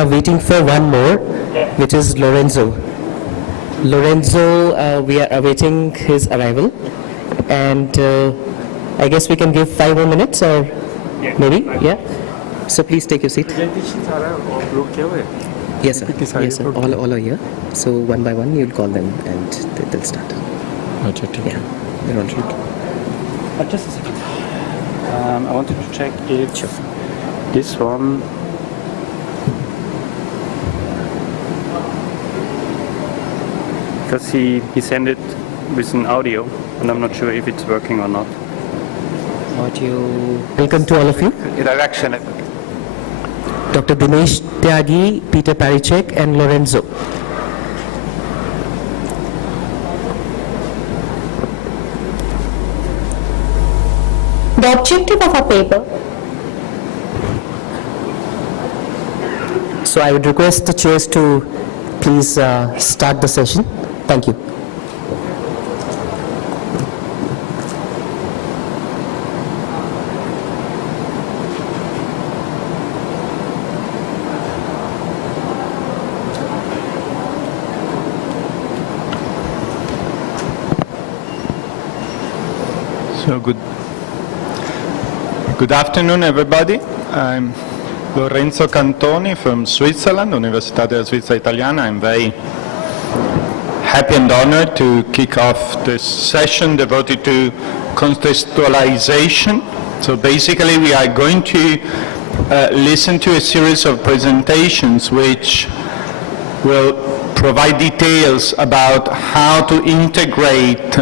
are waiting for one more, which is Lorenzo. Lorenzo, we are awaiting his arrival, and I guess we can give 5 more minutes, or maybe, yeah. So please take your seat. Yes, sir. Yes, sir. All are here. So one by one, you'll call them, and they'll start. Yeah. You're on. Just a second. I wanted to check if this one. Because he sent it with an audio, and I'm not sure if it's working or not. Audio. Welcome to all of you. Introduction. Dr. Dinesh Tyagi, Peter Parichek, and Lorenzo. The objective of our paper. So I would request the chairs to please start the session. Thank you. So good afternoon, everybody. I'm Lorenzo Cantoni from Switzerland, Università della Svizzera Italiana. I'm very happy and honored to kick off this session devoted to contextualization. So basically we are going to listen to a series of presentations which will provide details about how to integrate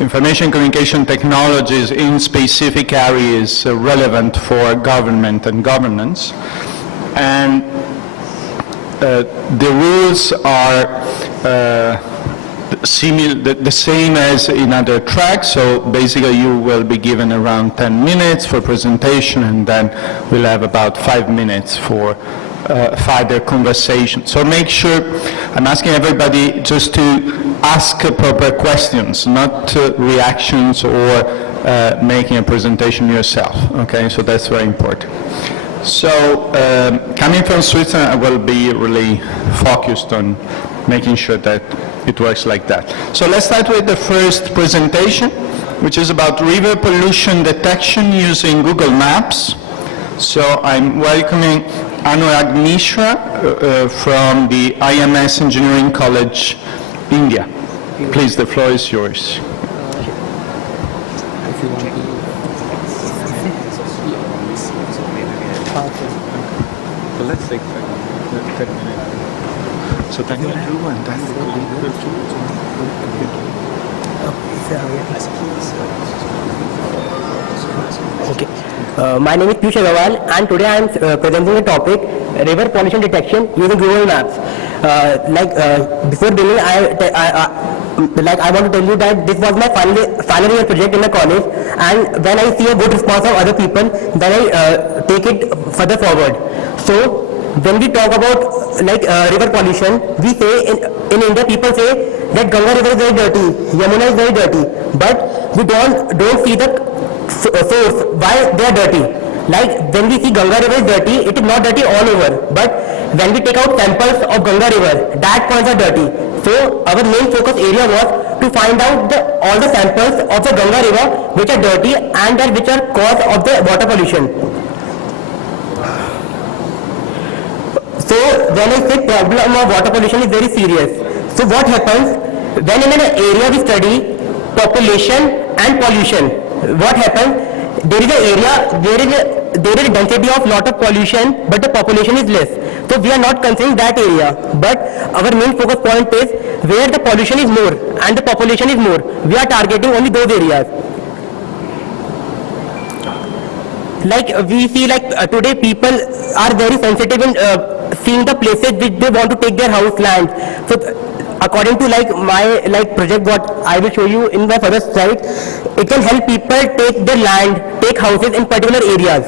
information communication technologies in specific areas relevant for government and governance. And the rules are the same as in other tracks, so basically you will be given around 10 minutes for presentation, and then we'll have about 5 minutes for further conversation. So make sure, I'm asking everybody just to ask proper questions, not reactions or making a presentation yourself, okay? So that's very important. So coming from Switzerland, I will be really focused on making sure that it works like that. So let's start with the first presentation, which is about river pollution detection using Google Maps. So I'm welcoming Anurag Mishra from the IMS Engineering College, India. Please, the floor is yours. Let's take 10 minutes. So thank you. Okay. My name is Piyush Agarwal, and today I am presenting a topic, river pollution detection using Google Maps. Before beginning, I want to tell you that this was my final year project in the college, and when I see a good response of other people, then I take it further forward. So when we talk about river pollution, we say in India people say that Ganga river is very dirty, Yamuna is very dirty, but we don't see the source why they are dirty. Like when we see Ganga river is dirty, it is not dirty all over, but when we take out samples of Ganga river, that points are dirty. So our main focus area was to find out all the samples of the Ganga river which are dirty and which are cause of the water pollution. So when I say problem of water pollution is very serious. So what happens when in an area we study population and pollution? What happens? There is an area, there is a density of lot of pollution, but the population is less. So we are not considering that area, but our main focus point is where the pollution is more and the population is more. We are targeting only those areas. Like we see, today people are very sensitive in seeing the places which they want to take their house land. So according to my project, what I will show you in my further slide, it can help people take their land, take houses in particular areas.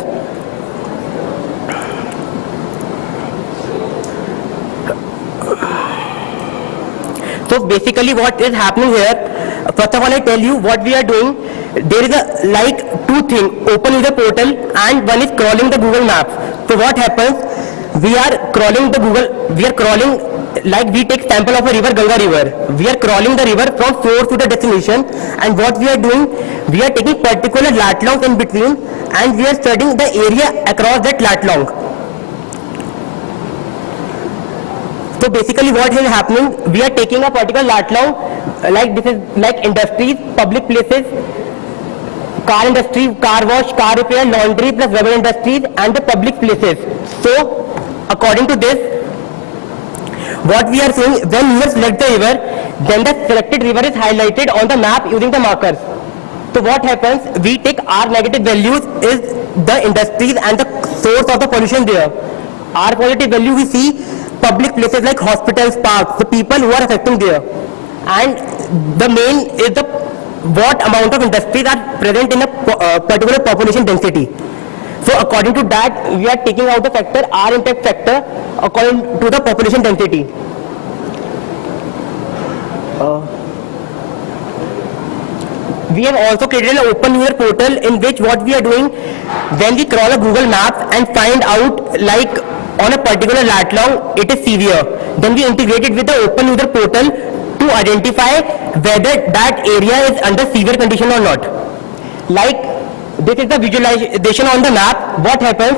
So basically what is happening here, first of all I tell you what we are doing. There is two things, open user portal and one is crawling the Google Maps. So what happens, we are crawling the Google, we are crawling, like we take sample of a river, Ganga river. We are crawling the river from source to the destination, and what we are doing, we are taking particular lat longs in between, and we are studying the area across that lat long. So basically what is happening, we are taking a particular lat long, like this is like industries, public places, car industry, car wash, car repair, laundry plus rubber industries, and the public places. So according to this, what we are saying, when you select the river, then the selected river is highlighted on the map using the markers. So what happens, we take R negative values is the industries and the source of the pollution there. R positive value we see public places like hospitals, parks, the people who are affecting there. And the main is the what amount of industries are present in a particular population density. So according to that, we are taking out the factor R impact factor according to the population density. We have also created an open user portal in which what we are doing, when we crawl a Google Maps and find out like on a particular lat long it is severe, then we integrate it with the open user portal to identify whether that area is under severe condition or not. Like this is the visualization on the map. What happens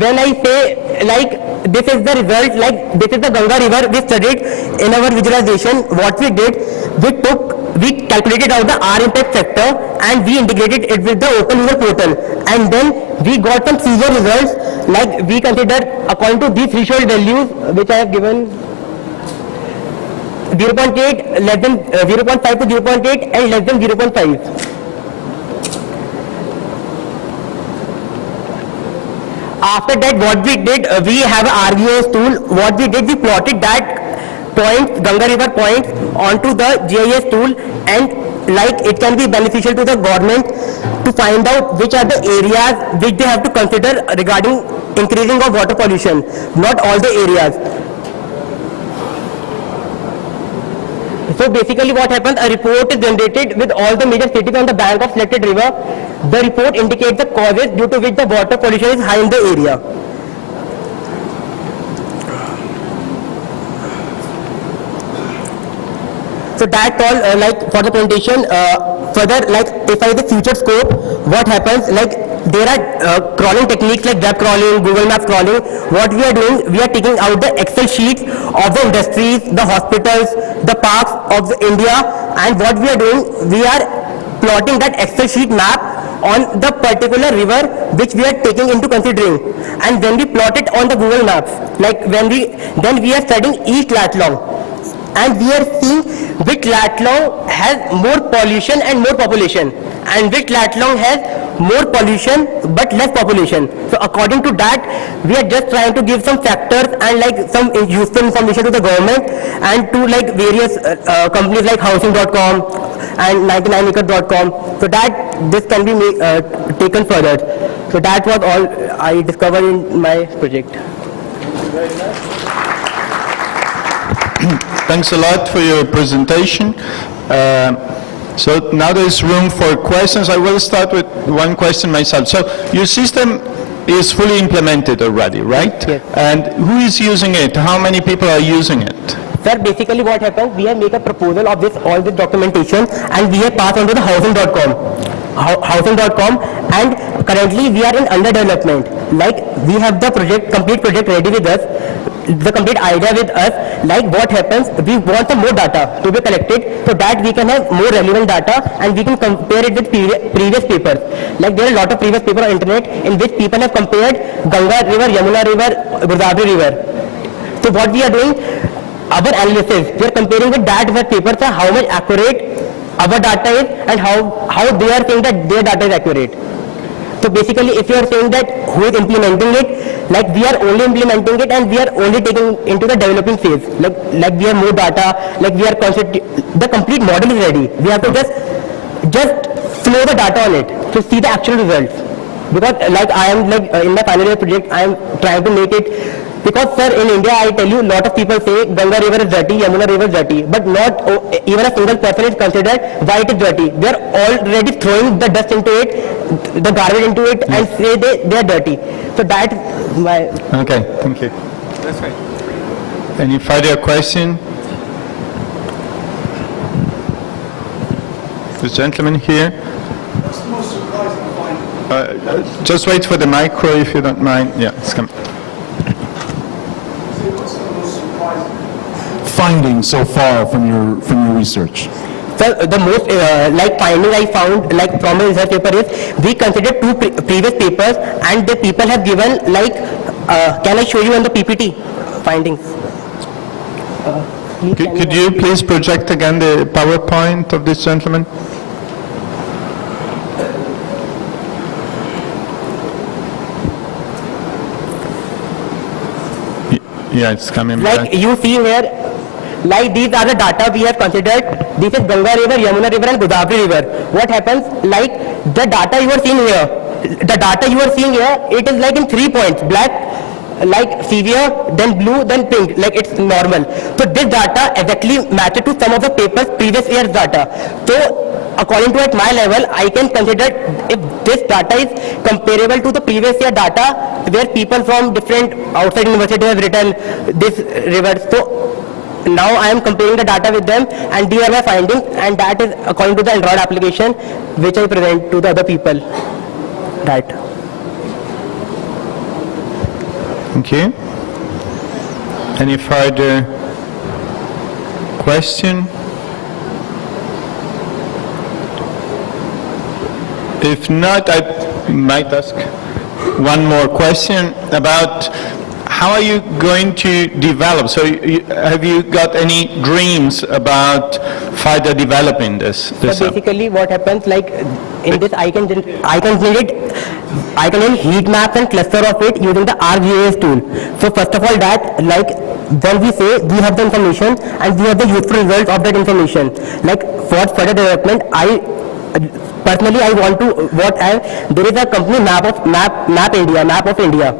when I say like this is the result, like this is the Ganga river we studied in our visualization. What we did, we calculated out the R impact factor and we integrated it with the open user portal, and then we got some severe results. Like we considered according to these threshold values which I have given, 0.8, less than 0.5 to 0.8 and less than 0.5. After that, what we did, we have an RGS tool. What we did, we plotted that points, Ganga river points onto the GIS tool, and like it can be beneficial to the government to find out which are the areas which they have to consider regarding increasing of water pollution. Not all the areas. So basically what happens, a report is generated with all the major cities on the bank of selected river. The report indicates the causes due to which the water pollution is high in the area. So that's all like for the presentation. Further, like if I the future scope, what happens, like there are crawling techniques like web crawling, Google Maps crawling. What we are doing, we are taking out the Excel sheets of the industries, the hospitals, the parks of the India, and what we are doing, we are plotting that Excel sheet map on the particular river which we are taking into considering, and when we plot it on the Google Maps, like then we are studying each lat long, and we are seeing which lat long has more pollution and more population, and which lat long has more pollution but less population. So according to that, we are just trying to give some factors and like some useful information to the government and to like various companies like housing.com and 99acres.com, so that this can be taken further. So that was all I discovered in my project. Thanks a lot for your presentation. So now there's room for questions. I will start with one question myself. So your system is fully implemented already, right? Yes. And who is using it? How many people are using it? Sir, basically what happens, we have made a proposal of this, all this documentation, and we have passed on to the housing.com, and currently we are in under development. Like we have the complete project ready with us, the complete idea with us. Like what happens, we want some more data to be collected so that we can have more relevant data and we can compare it with previous papers. Like there are a lot of previous papers on internet in which people have compared Ganga river, Yamuna river, Godavari river. So what we are doing, our analysis, we are comparing with that web papers, how much accurate our data is and how they are saying that their data is accurate. So basically if you are saying that who is implementing it, like we are only implementing it and we are only taking into the developing phase. Like we have more data, like we are the complete model is ready. We have to just flow the data on it to see the actual results. Because like I am like in my final year project, I am trying to make it. Because sir, in India, I tell you, lot of people say Ganga river is dirty, Yamuna river is dirty, but not even a single person is considered why it is dirty. They are already throwing the dust into it the garbage into it and say they are dirty. So that's my... Okay, thank you. That's right. Any further question? This gentleman here. What's the most surprising finding? Just wait for the micro if you don't mind. Yeah, it's coming. What's the most surprising finding so far from your research? So the most finding I found from a research paper is we considered two previous papers and the people have given can I show you on the PPT findings? Could you please project again the PowerPoint of this gentleman? Yeah, it's coming back. You see here, these are the data we have considered. This is Ganga River, Yamuna River and Godavari River. What happens, the data you are seeing here, it is in 3 points, black, severe, then blue, then pink, it's normal. So this data exactly matches to some of the papers previous year's data. So according to at my level, I can consider if this data is comparable to the previous year data where people from different outside universities have written this river. So now I am comparing the data with them and these are my findings, and that is according to the Android application which I present to the other people. Right. Thank you. Any further question? If not, I might ask one more question about how are you going to develop? So have you got any dreams about further developing this? So basically what happens in this I can generate heat maps and cluster of it using the ArcGIS tool. So first of all that when we say we have the information and we have the useful results of that information. For further development, personally, I want to there is a company map of India,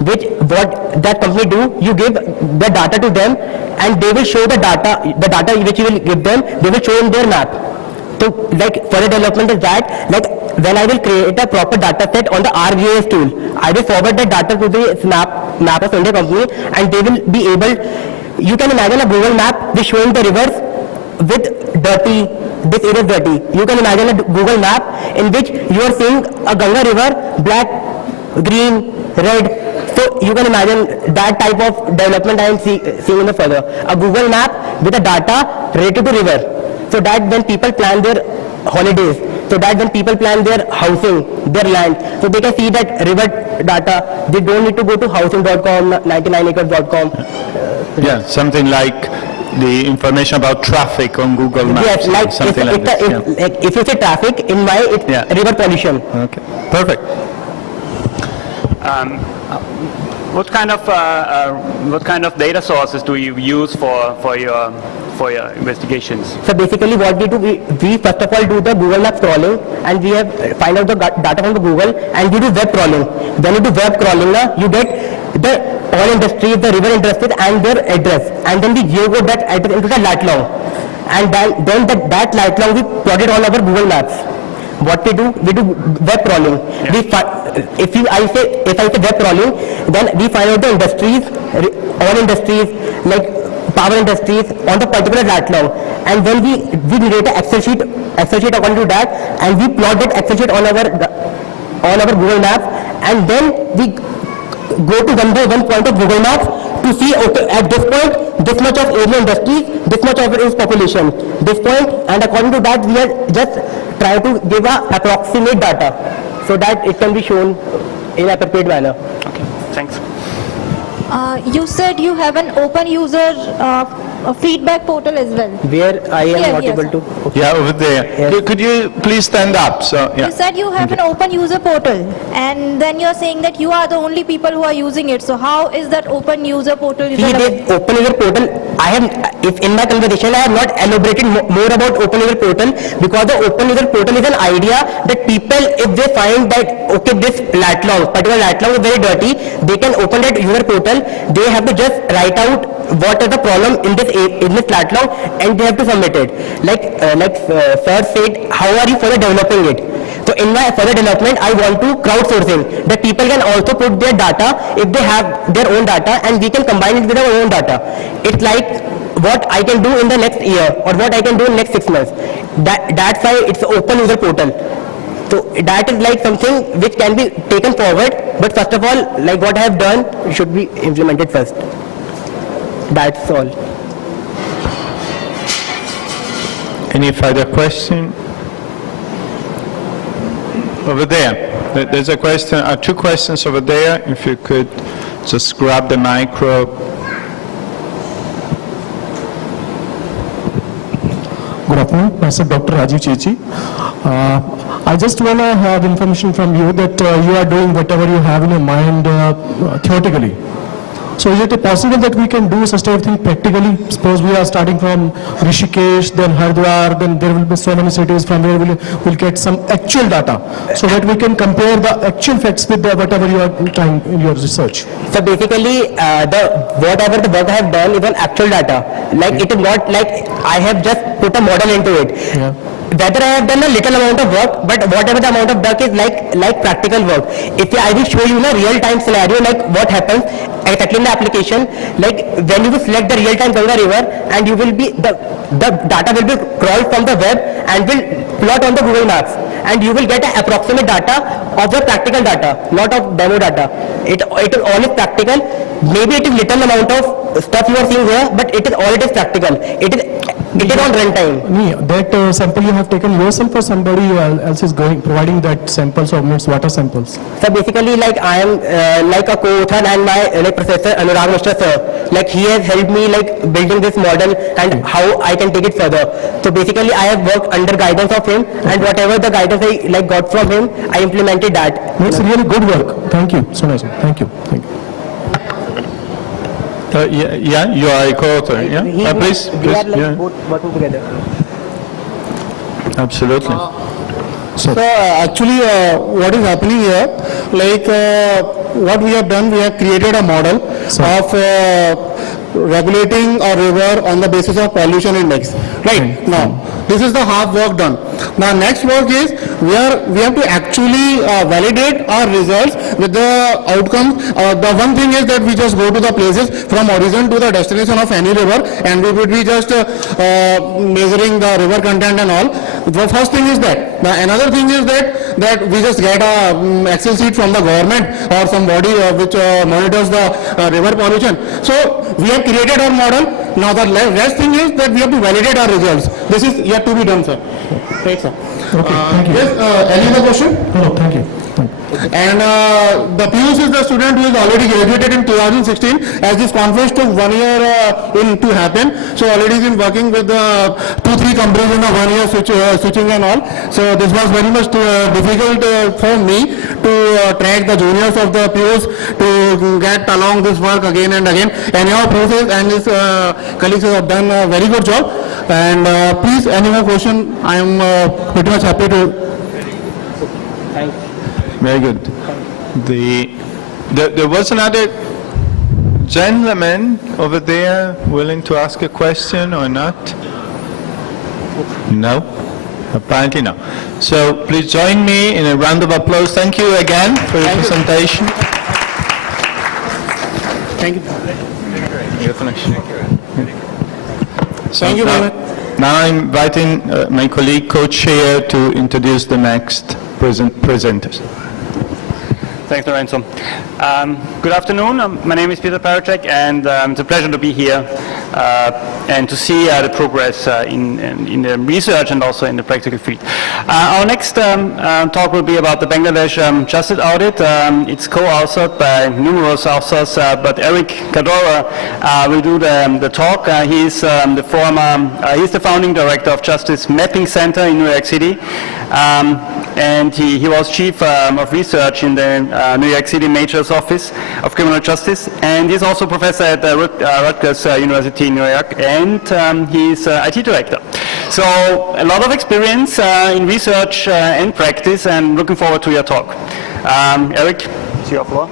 which what that company do, you give the data to them and they will show the data which you will give them, they will show in their map. So further development is that when I will create a proper data set on the ArcGIS tool, I will forward that data to the map of India company and they will be able, you can imagine a Google map which showing the rivers with dirty, this area is dirty. You can imagine a Google map in which you are seeing a Ganga river, black, green, red. So you can imagine that type of development I am seeing in the further. A Google map with the data related to river. So that when people plan their holidays, so that when people plan their housing, their land, so they can see that river data. They don't need to go to housing.com, 99acres.com. Yeah, something like the information about traffic on Google Maps. Yes, if you say traffic, in my it's river pollution. Okay, perfect. What kind of data sources do you use for your investigations? So basically what we do, we first of all do the Google Maps crawling and we have find out the data from the Google and we do web crawling. When you do web crawling, you get the all industries, the river industries and their address, and then we geocode that address into the lat long, and then that lat long we plot it on our Google Maps. What we do web crawling. Yeah. If I say web crawling, then we find out the industries, all industries power industries on the particular lat long, and then we generate an Excel sheet according to that, and we plot that Excel sheet on our Google Maps, and then we go to one by one point of Google Maps to see, okay, at this point, this much of area industries, this much of it is population, this point, and according to that, we are just trying to give a approximate data so that it can be shown in appropriate manner. Okay, thanks. You said you have an open user feedback portal as well. Where I am Here, not yes, able sir. to. Okay. Yeah, over there. Yes. Could you please stand up? So, yeah. You said you have an open user portal, and then you're saying that you are the only people who are using it. So how is that open user portal? See, this open user portal, if in my conversation I have not elaborated more about open user portal, because the open user portal is an idea that people, if they find that, okay, this particular lat long is very dirty, they can open that user portal. They have to just write out what is the problem in this lat long, and they have to submit it. Sir said, how are you further developing it? So in my further development, I want to crowdsourcing, that people can also put their data if they have their own data, and we can combine it with our own data. It's like what I can do in the next year or what I can do in next 6 months. That's why it's open user portal. So that is like something which can be taken forward, but first of all, like what I have done should be implemented first. That's all. Any further question? Over there. There's a question, 2 questions over there. If you could just grab the micro. Good afternoon, myself Dr. Rajiv Chechi. I just want to have information from you that you are doing whatever you have in your mind theoretically. So is it possible that we can do such type of thing practically? Suppose we are starting from Rishikesh, then Haridwar, then there will be so many cities from where we'll get some actual data so that we can compare the actual facts with whatever you are trying in your research. So basically, whatever the work I have done is on actual data. Like it is not like I have just put a model into it. Yeah. Whether I have done a little amount of work, but whatever the amount of work is like practical work. If I will show you in a real-time scenario, like what happens exactly in the application, like when you will select the real-time Ganga river, and you will be the data will be crawled from the web and will plot on the Google Maps, and you will get an approximate data of the practical data, not of demo data. It is all is practical. Maybe it is little amount of stuff you are seeing here, but it is all it is practical. It is on runtime. That sample you have taken yourself or somebody else is providing that samples or means water samples? So basically, like I am like a co-author, and my professor Anurag Mishra sir, like he has helped me like building this model and how I can take it further. So basically, I have worked under guidance of him, and whatever the guidance I like got from him, I implemented that. It's really good work. Thank you. So nice. Thank you. Thank you. Yeah, you are a co-author. Yeah, please. We are like Yeah. both working together. Absolutely. So actually what is happening here, like what we have done, we have created a model of regulating a river on the basis of pollution index. Right now, this is the half work done. Now next work is we have to actually validate our results with the outcomes. The one thing is that we just go to the places from origin to the destination of any river, and we would be just measuring the river content and all. The first thing is that. Now another thing is that we just get a Excel sheet from the government or somebody which monitors the river pollution. So we have created our model. Now the rest thing is that we have to validate our results. This is yet to be done, sir. Right, sir. Okay, thank you. Yes, any other question? No, thank you. And the Piyush is the student who is already graduated in 2016, as this conference took 1 year to happen. So already he's been working with 2-3 companies in a 1 year switching and all. So this was very much difficult for me to track the juniors of the Piyush to get along this work again and again. Anyhow, Piyush and his colleagues have done a very good job. And please, any more question, I am pretty much happy to. Very good. There was another gentleman over there willing to ask a question or not? No? Apparently no. So please join me in a round of applause. Thank you again for your presentation. Thank you. You're finished. Thank you very much. Now I'm inviting my colleague, co-chair, to introduce the next presenters. Thanks, Lorenzo. Good afternoon. My name is Peter Paracek, and it's a pleasure to be here and to see the progress in the research and also in the practical field. Our next talk will be about the Bangladesh justice audit. It's co-authored by numerous authors, but Eric Kadora will do the talk. He's the founding director of Justice Mapping Center in New York City. And he was chief of research in the New York City Major's Office of Criminal Justice, and he's also professor at Rutgers University in New York, and he's IT director. So a lot of experience in research and practice, and looking forward to your talk. Eric, it's your floor.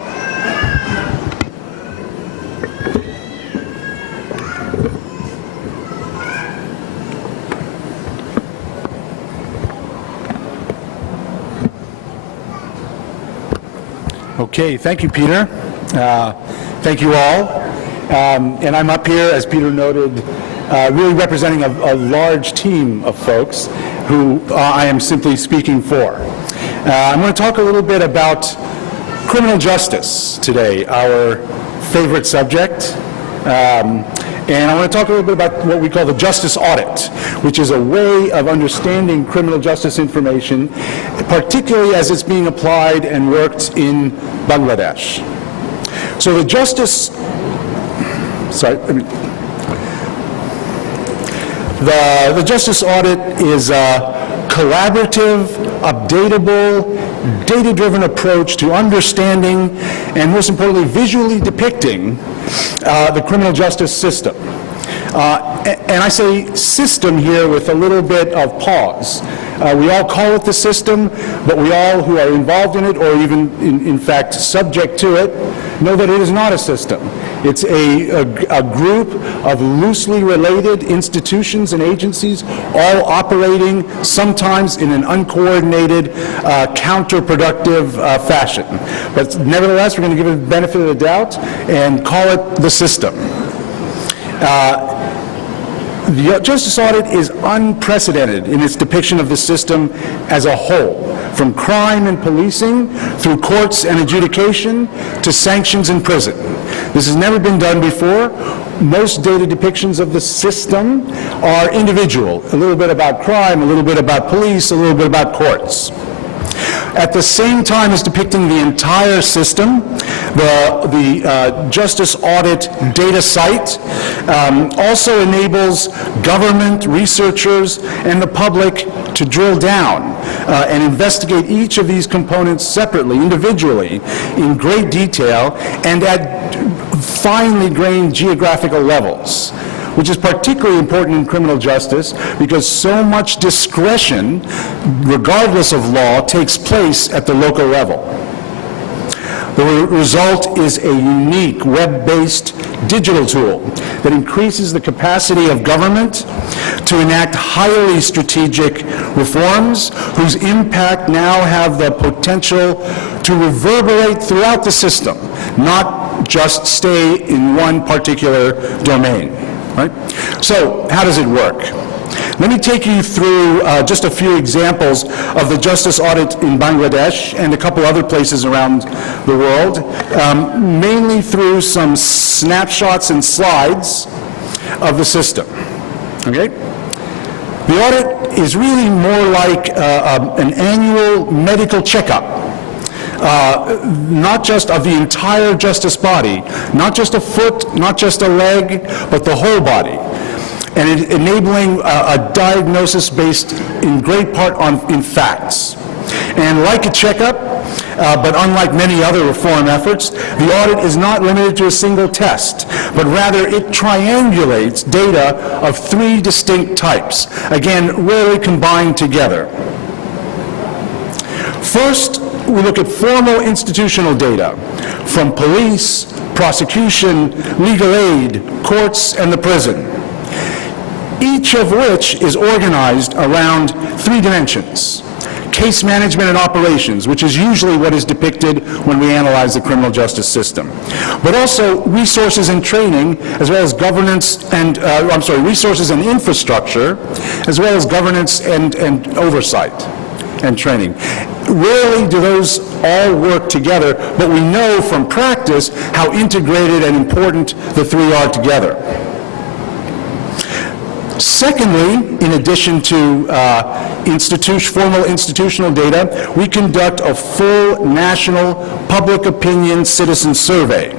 Okay, thank you, Peter. Thank you all. And I'm up here, as Peter noted, really representing a large team of folks who I am simply speaking for. I'm going to talk a little bit about criminal justice today, our favorite subject. And I want to talk a little bit about what we call the justice audit, which is a way of understanding criminal justice information, particularly as it's being applied and worked in Bangladesh. So the justice, the justice audit is a collaborative, updatable, data-driven approach to understanding and, most importantly, visually depicting the criminal justice system. And I say system here with a little bit of pause. We all call it the system, but we all who are involved in it, or even in fact subject to it, know that it is not a system. It's a group of loosely related institutions and agencies, all operating sometimes in an uncoordinated, counterproductive fashion. But nevertheless, we're going to give it the benefit of the doubt and call it the system. The justice audit is unprecedented in its depiction of the system as a whole, from crime and policing, through courts and adjudication, to sanctions and prison. This has never been done before. Most data depictions of the system are individual, a little bit about crime, a little bit about police, a little bit about courts. At the same time as depicting the entire system, the Justice Audit data site also enables government, researchers, and the public to drill down and investigate each of these components separately, individually, in great detail, and at finely grained geographical levels, which is particularly important in criminal justice because so much discretion, regardless of law, takes place at the local level. The result is a unique web-based digital tool that increases the capacity of government to enact highly strategic reforms whose impact now have the potential to reverberate throughout the system, not just stay in one particular domain. Right? So, how does it work? Let me take you through just a few examples of the justice audit in Bangladesh and a couple other places around the world, mainly through some snapshots and slides of the system. Okay? The audit is really more like an annual medical checkup. Not just of the entire justice body, not just a foot, not just a leg, but the whole body, and enabling a diagnosis based in great part in facts. And like a checkup, but unlike many other reform efforts, the audit is not limited to a single test, but rather it triangulates data of three distinct types, again, rarely combined together. First, we look at formal institutional data from police, prosecution, legal aid, courts, and the prison, each of which is organized around three dimensions: case management and operations, which is usually what is depicted when we analyze the criminal justice system, but also resources and training, as well as governance and, resources and infrastructure, as well as governance and oversight and training. Rarely do those all work together, but we know from practice how integrated and important the three are together. Secondly, in addition to formal institutional data, we conduct a full national public opinion citizen survey,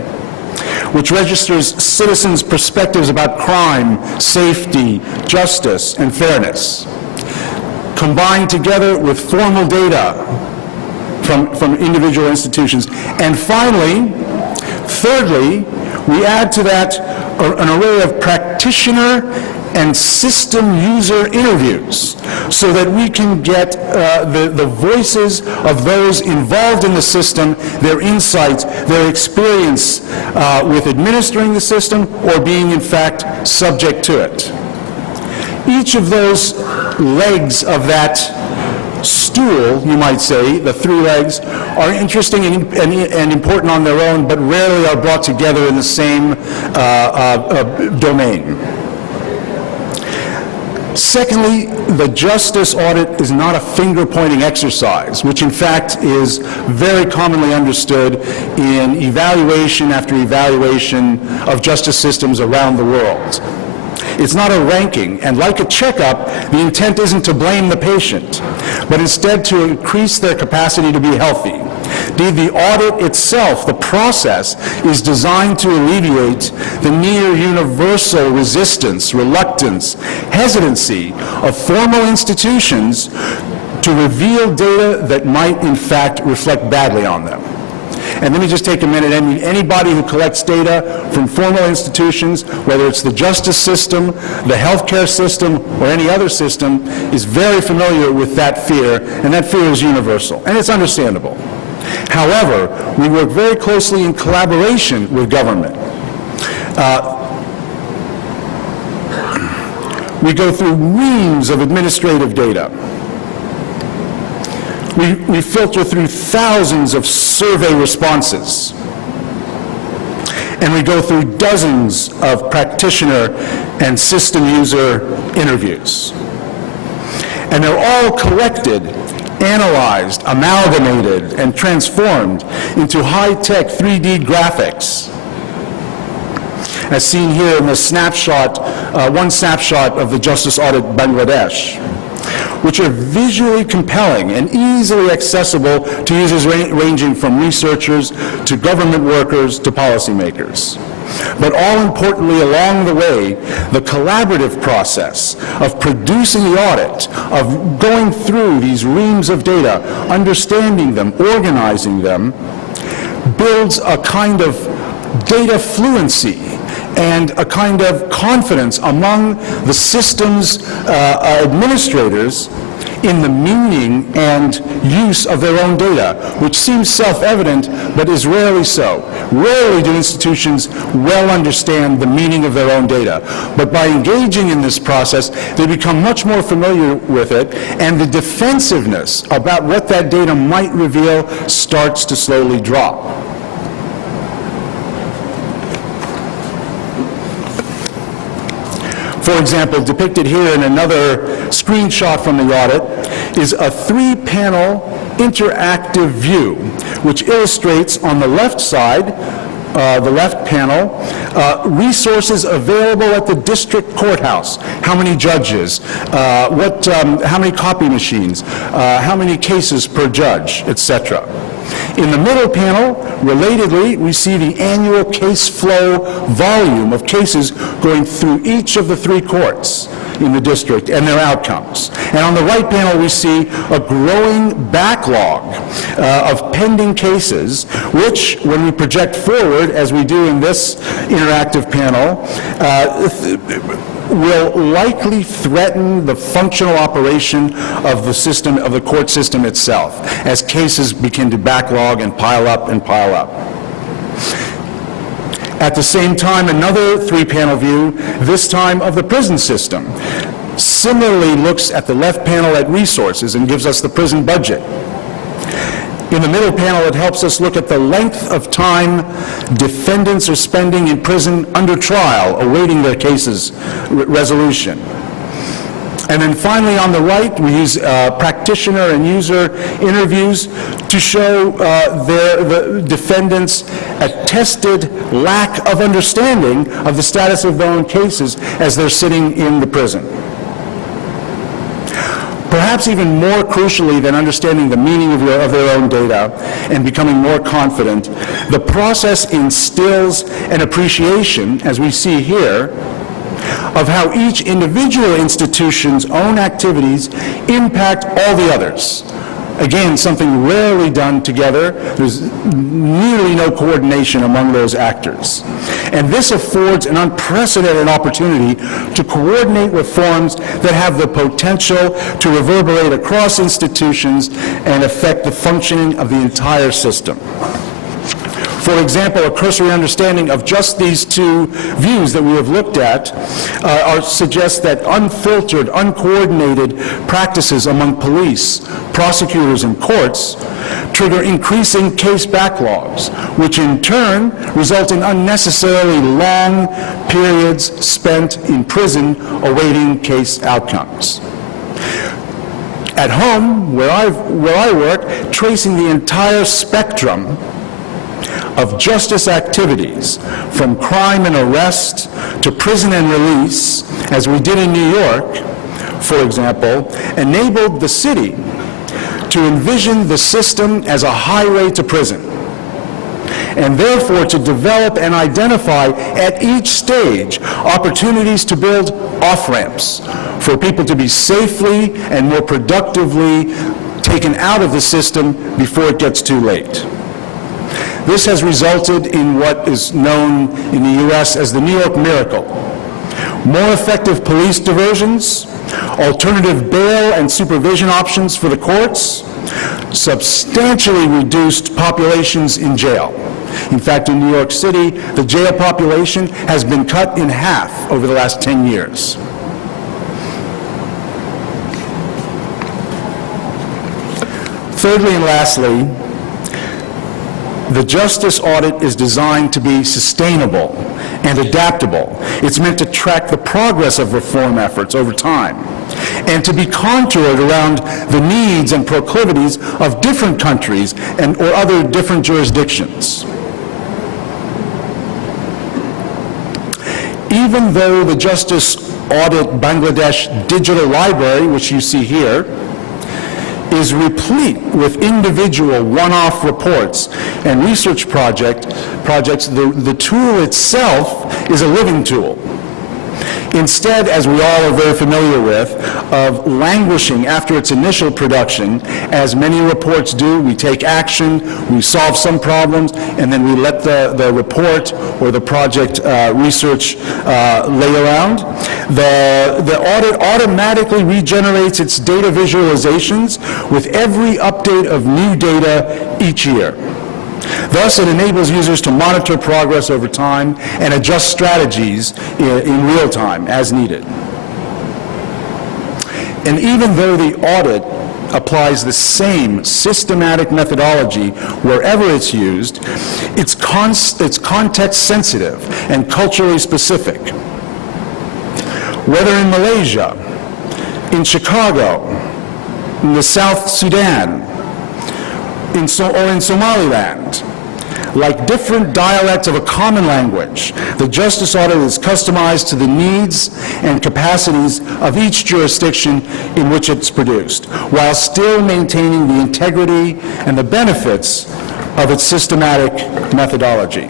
which registers citizens' perspectives about crime, safety, justice, and fairness, combined together with formal data from individual institutions. And finally, thirdly, we add to that an array of practitioner and system user interviews so that we can get the voices of those involved in the system, their insights, their experience with administering the system or being in fact subject to it. Each of those legs of that stool, you might say, the three legs, are interesting and important on their own, but rarely are brought together in the same domain. Secondly, the justice audit is not a finger-pointing exercise, which in fact is very commonly understood in evaluation after evaluation of justice systems around the world. It's not a ranking, and like a checkup, the intent isn't to blame the patient, but instead to increase their capacity to be healthy. Indeed, the audit itself, the process, is designed to alleviate the near universal resistance, reluctance, hesitancy of formal institutions to reveal data that might in fact reflect badly on them. And let me just take a minute. I mean, anybody who collects data from formal institutions, whether it's the justice system, the healthcare system, or any other system, is very familiar with that fear, and that fear is universal, and it's understandable. However, we work very closely in collaboration with government. We go through reams of administrative data. We filter through thousands of survey responses. And we go through dozens of practitioner and system user interviews. And they're all collected, analyzed, amalgamated, and transformed into high-tech 3D graphics, as seen here in the snapshot, one snapshot of the Justice Audit Bangladesh, which are visually compelling and easily accessible to users ranging from researchers to government workers to policymakers. But all importantly, along the way, the collaborative process of producing the audit, of going through these reams of data, understanding them, organizing them, builds a kind of data fluency and a kind of confidence among the system's administrators in the meaning and use of their own data, which seems self-evident, but is rarely so. Rarely do institutions well understand the meaning of their own data. But by engaging in this process, they become much more familiar with it, and the defensiveness about what that data might reveal starts to slowly drop. For example, depicted here in another screenshot from the audit is a three-panel interactive view, which illustrates on the left side, the left panel, resources available at the district courthouse. How many judges, how many copy machines, how many cases per judge, etc. In the middle panel, relatedly, we see the annual case flow volume of cases going through each of the three courts in the district and their outcomes. And on the right panel, we see a growing backlog of pending cases, which, when we project forward, as we do in this interactive panel, will likely threaten the functional operation of the system, of the court system itself, as cases begin to backlog and pile up and pile up. At the same time, another three-panel view, this time of the prison system, similarly looks at the left panel at resources and gives us the prison budget. In the middle panel, it helps us look at the length of time defendants are spending in prison under trial, awaiting their cases' resolution. And then finally, on the right, we use practitioner and user interviews to show the defendants' attested lack of understanding of the status of their own cases as they're sitting in the prison. Perhaps even more crucially than understanding the meaning of their own data and becoming more confident, the process instills an appreciation, as we see here, of how each individual institution's own activities impact all the others. Again, something rarely done together. There's nearly no coordination among those actors. And this affords an unprecedented opportunity to coordinate reforms that have the potential to reverberate across institutions and affect the functioning of the entire system. For example, a cursory understanding of just these two views that we have looked at suggests that unfiltered, uncoordinated practices among police, prosecutors, and courts trigger increasing case backlogs, which in turn result in unnecessarily long periods spent in prison awaiting case outcomes. At home, where I work, tracing the entire spectrum of justice activities, from crime and arrest to prison and release, as we did in New York, for example, enabled the city to envision the system as a highway to prison, and therefore to develop and identify at each stage opportunities to build off-ramps for people to be safely and more productively taken out of the system before it gets too late. This has resulted in what is known in the U.S. as the New York Miracle. More effective police diversions, alternative bail and supervision options for the courts, substantially reduced populations in jail. In fact, in New York City, the jail population has been cut in half over the last 10 years. Thirdly and lastly, the justice audit is designed to be sustainable and adaptable. It's meant to track the progress of reform efforts over time and to be contoured around the needs and proclivities of different countries or other different jurisdictions. Even though the Justice Audit Bangladesh Digital Library, which you see here, is replete with individual one-off reports and research projects, the tool itself is a living tool. Instead, as we all are very familiar with, of languishing after its initial production, as many reports do, we take action, we solve some problems, and then we let the report or the project research lay around. The audit automatically regenerates its data visualizations with every update of new data each year. Thus, it enables users to monitor progress over time and adjust strategies in real time as needed. And even though the audit applies the same systematic methodology wherever it's used, it's context sensitive and culturally specific. Whether in Malaysia, in Chicago, in the South Sudan, or in Somaliland, like different dialects of a common language, the justice audit is customized to the needs and capacities of each jurisdiction in which it's produced, while still maintaining the integrity and the benefits of its systematic methodology.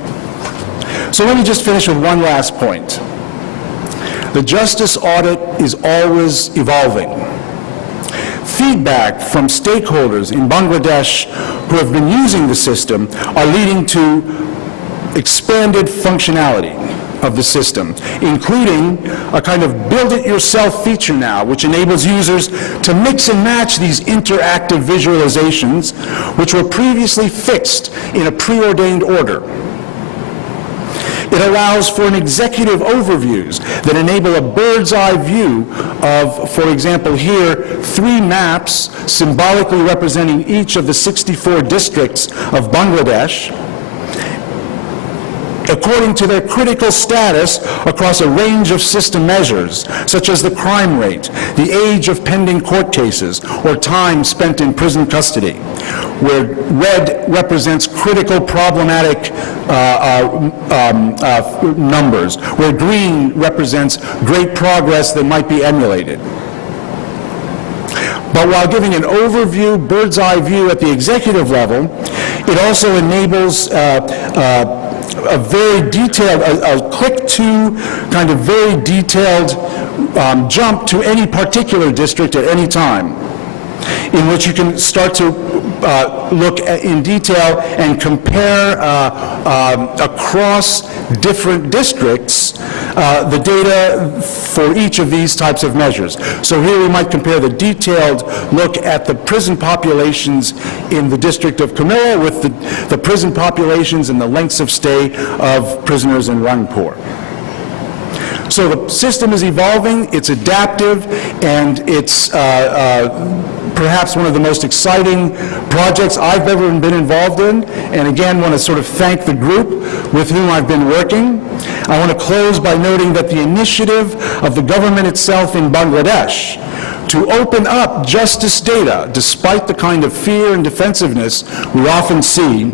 So let me just finish with one last point. The justice audit is always evolving. Feedback from stakeholders in Bangladesh who have been using the system are leading to expanded functionality of the system, including a kind of build-it-yourself feature now, which enables users to mix and match these interactive visualizations, which were previously fixed in a preordained order. It allows for an executive overviews that enable a bird's eye view of, for example, here, 3 maps symbolically representing each of the 64 districts of Bangladesh, according to their critical status across a range of system measures, such as the crime rate, the age of pending court cases, or time spent in prison custody, where red represents critical problematic numbers, where green represents great progress that might be emulated. But while giving an overview, bird's eye view at the executive level, it also enables a very detailed, a click-to, kind of very detailed jump to any particular district at any time. in which you can start to look in detail and compare across different districts the data for each of these types of measures. So here we might compare the detailed look at the prison populations in the District of Camilla with the prison populations and the lengths of stay of prisoners in Rangpur. So the system is evolving, it's adaptive, and it's perhaps one of the most exciting projects I've ever been involved in, and again, want to sort of thank the group with whom I've been working. I want to close by noting that the initiative of the government itself in Bangladesh to open up justice data, despite the kind of fear and defensiveness we often see,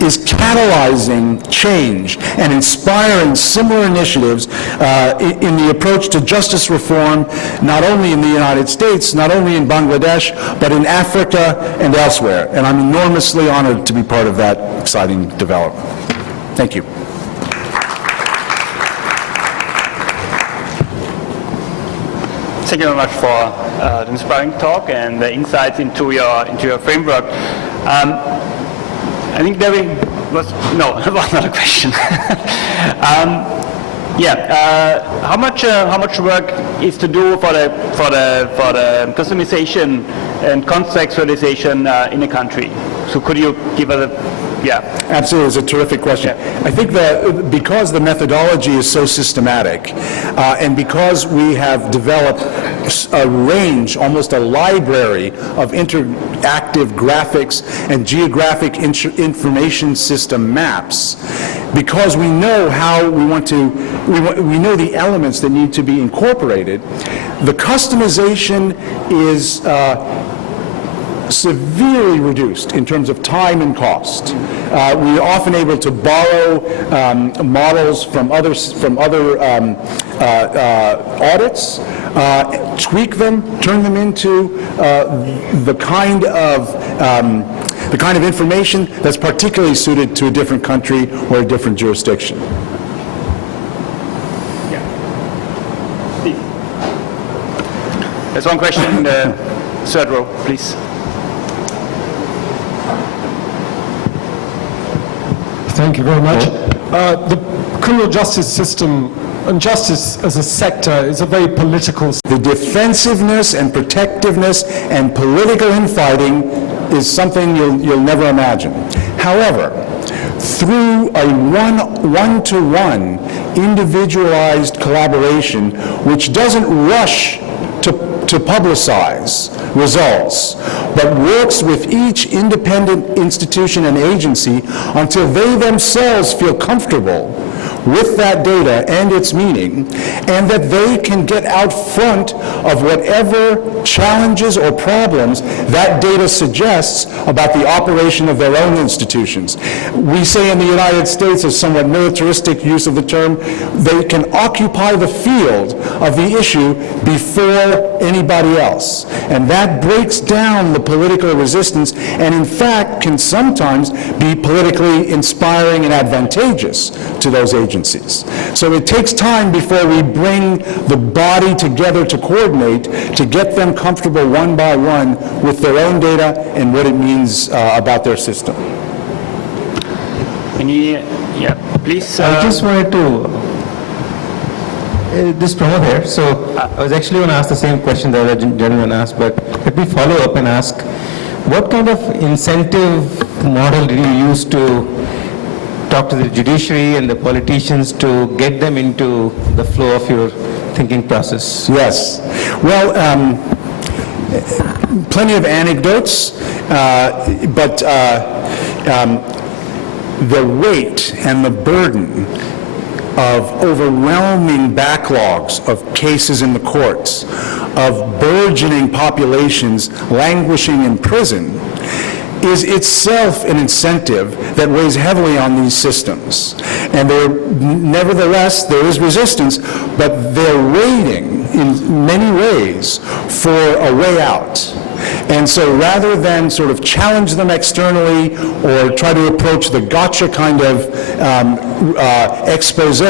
is catalyzing change and inspiring similar initiatives in the approach to justice reform, not only in the United States, not only in Bangladesh, but in Africa and elsewhere. And I'm enormously honored to be part of that exciting development. Thank you. Thank you very much for the inspiring talk and the insights into your framework. I think there was that was not a question. How much work is to do for the customization and contextualization in a country? So could you give us Absolutely, it's a terrific question. Yeah. I think that because the methodology is so systematic, and because we have developed a range, almost a library of interactive graphics and geographic information system maps, because we know how we want to, we know the elements that need to be incorporated, the customization is severely reduced in terms of time and cost. We are often able to borrow models from other audits, tweak them, turn them into the kind of information that's particularly suited to a different country or a different jurisdiction. There's one question in the third row, please. Thank you very much. The criminal justice system and justice as a sector is a very political. The defensiveness and protectiveness and political infighting is something you'll never imagine. However, through a one-to-one individualized collaboration, which doesn't rush to publicize results, but works with each independent institution and agency until they themselves feel comfortable with that data and its meaning, and that they can get out front of whatever challenges or problems that data suggests about the operation of their own institutions. We say in the United States, a somewhat militaristic use of the term, they can occupy the field of the issue before anybody else. And that breaks down the political resistance, and in fact can sometimes be politically inspiring and advantageous to those agencies. So it takes time before we bring the body together to coordinate, to get them comfortable one by one with their own data and what it means about their system. Please. I just wanted to, this promo here, so I was actually going to ask the same question the other gentleman asked, but let me follow up and ask, what kind of incentive model did you use to talk to the judiciary and the politicians to get them into the flow of your thinking process? Yes. Well, plenty of anecdotes, but the weight and the burden of overwhelming backlogs of cases in the courts, of burgeoning populations languishing in prison, is itself an incentive that weighs heavily on these systems. And nevertheless, there is resistance, but they're waiting in many ways for a way out. And so rather than sort of challenge them externally or try to approach the gotcha kind of expose,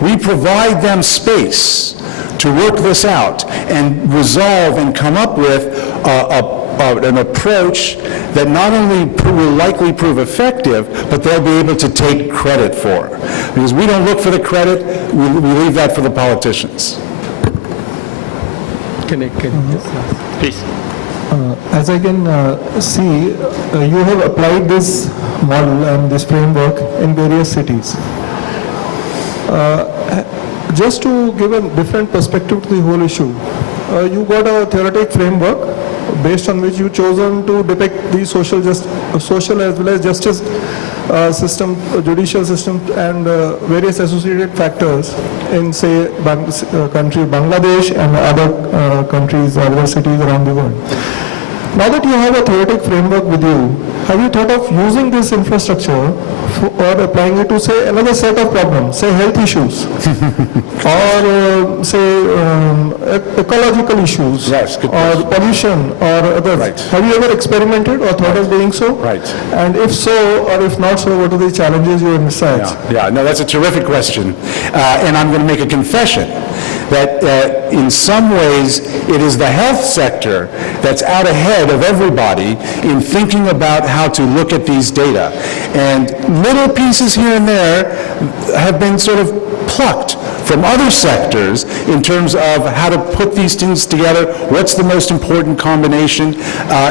we provide them space to work this out and resolve and come up with an approach that not only will likely prove effective, but they'll be able to take credit for. Because we don't look for the credit, we leave that for the politicians. Can I just ask? Please. As I can see, you have applied this model and this framework in various cities. Just to give a different perspective to the whole issue, you got a theoretic framework based on which you chosen to depict the social as well as justice system, judicial system, and various associated factors in, say, country Bangladesh and other countries, other cities around the world. Now that you have a theoretic framework with you, have you thought of using this infrastructure or applying it to, say, another set of problems, say health issues, or say ecological issues, Yes, good or pollution, or others? Right. Have you ever experimented or thought of doing so? Right. And if so, or if not so, what are the challenges you envisage? Yeah, no, that's a terrific question. And I'm going to make a confession that in some ways it is the health sector that's out ahead of everybody in thinking about how to look at these data. And little pieces here and there have been sort of plucked from other sectors in terms of how to put these things together, what's the most important combination.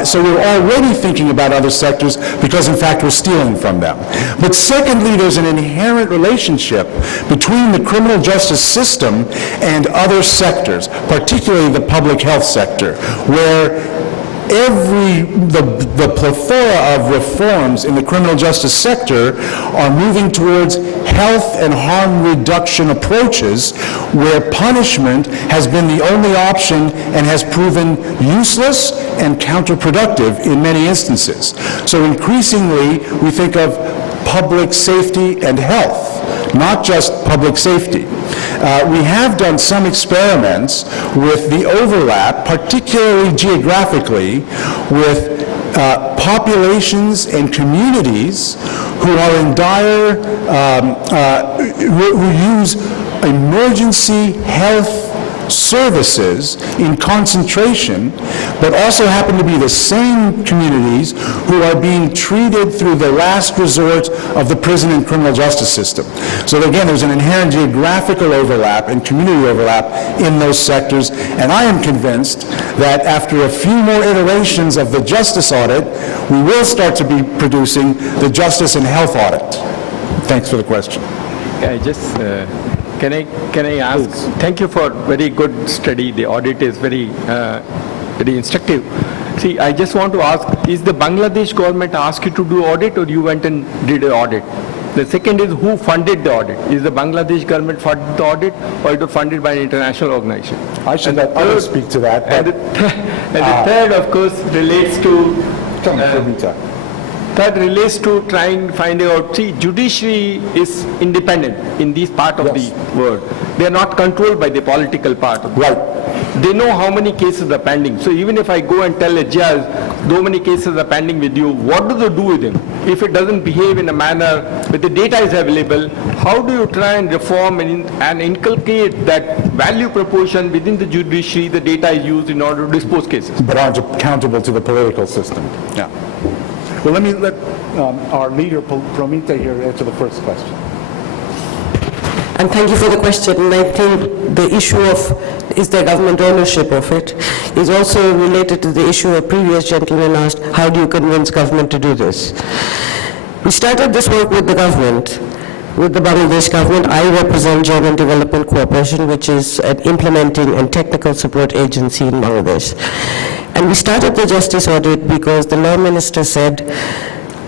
So we're already thinking about other sectors because in fact we're stealing from them. But secondly, there's an inherent relationship between the criminal justice system and other sectors, particularly the public health sector, where the plethora of reforms in the criminal justice sector are moving towards health and harm reduction approaches where punishment has been the only option and has proven useless and counterproductive in many instances. So increasingly we think of public safety and health, not just public safety. We have done some experiments with the overlap, particularly geographically, with populations and communities who are in dire, who use emergency health services in concentration, but also happen to be the same communities who are being treated through the last resort of the prison and criminal justice system. So again, there's an inherent geographical overlap and community overlap in those sectors, and I am convinced that after a few more iterations of the justice audit, we will start to be producing the justice and health audit. Thanks for the question. I just, can I ask, thank you for very good study. The audit is very instructive. See, I just want to ask, is the Bangladesh government asked you to do audit or you went and did an audit? The second is, who funded the audit? Is the Bangladesh government funded the audit or it was funded by an international organization? I should let others speak to that. And the third, of course, relates to that relates to trying finding out, see, judiciary is independent in this part of the world. They are not controlled by the political part of the world. They know how many cases are pending. So even if I go and tell a judge, so many cases are pending with you, what do they do with him? If it doesn't behave in a manner, but the data is available, how do you try and reform and inculcate that value proportion within the judiciary, the data is used in order to dispose cases? But aren't accountable to the political system. Yeah. Well, let me let our leader, Promita, here answer the first question. And thank you for the question. And I think the issue of is there government ownership of it is also related to the issue a previous gentleman asked, how do you convince government to do this? We started this work with the government, with the Bangladesh government. I represent German Development Cooperation, which is an implementing and technical support agency in Bangladesh. And we started the justice audit because the law minister said,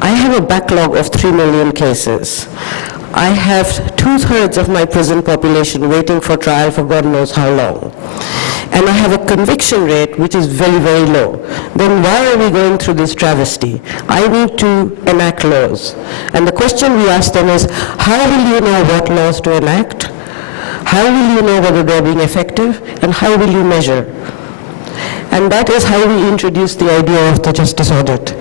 I have a backlog of 3 million cases. I have 2/3 of my prison population waiting for trial for God knows how long. And I have a conviction rate which is very, very low. Then why are we going through this travesty? I need to enact laws. And the question we asked them is, how will you know what laws to enact? How will you know whether they're being effective? And how will you measure? And that is how we introduced the idea of the justice audit.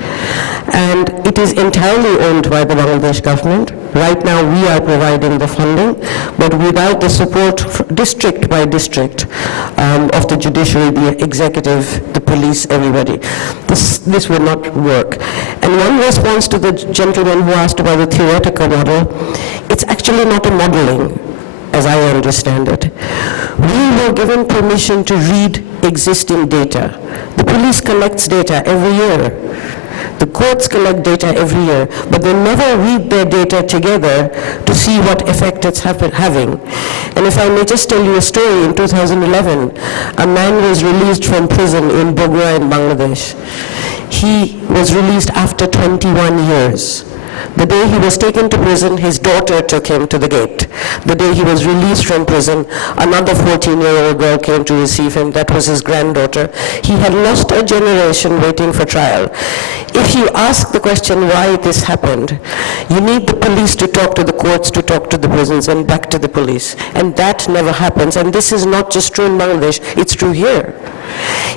and it is entirely owned by the Bangladesh government. Right now we are providing the funding, but without the support district by district of the judiciary, the executive, the police, everybody, this will not work. And one response to the gentleman who asked about the theoretical model, it's actually not a modeling, as I understand it. We were given permission to read existing data. The police collects data every year. The courts collect data every year, but they never read their data together to see what effect it's having. And if I may just tell you a story, in 2011, a man was released from prison in Bogra in Bangladesh. He was released after 21 years. The day he was taken to prison, his daughter took him to the gate. The day he was released from prison, another 14-year-old girl came to receive him. That was his granddaughter. He had lost a generation waiting for trial. If you ask the question why this happened, you need the police to talk to the courts, to talk to the prisons, and back to the police. And that never happens. And this is not just true in Bangladesh, it's true here.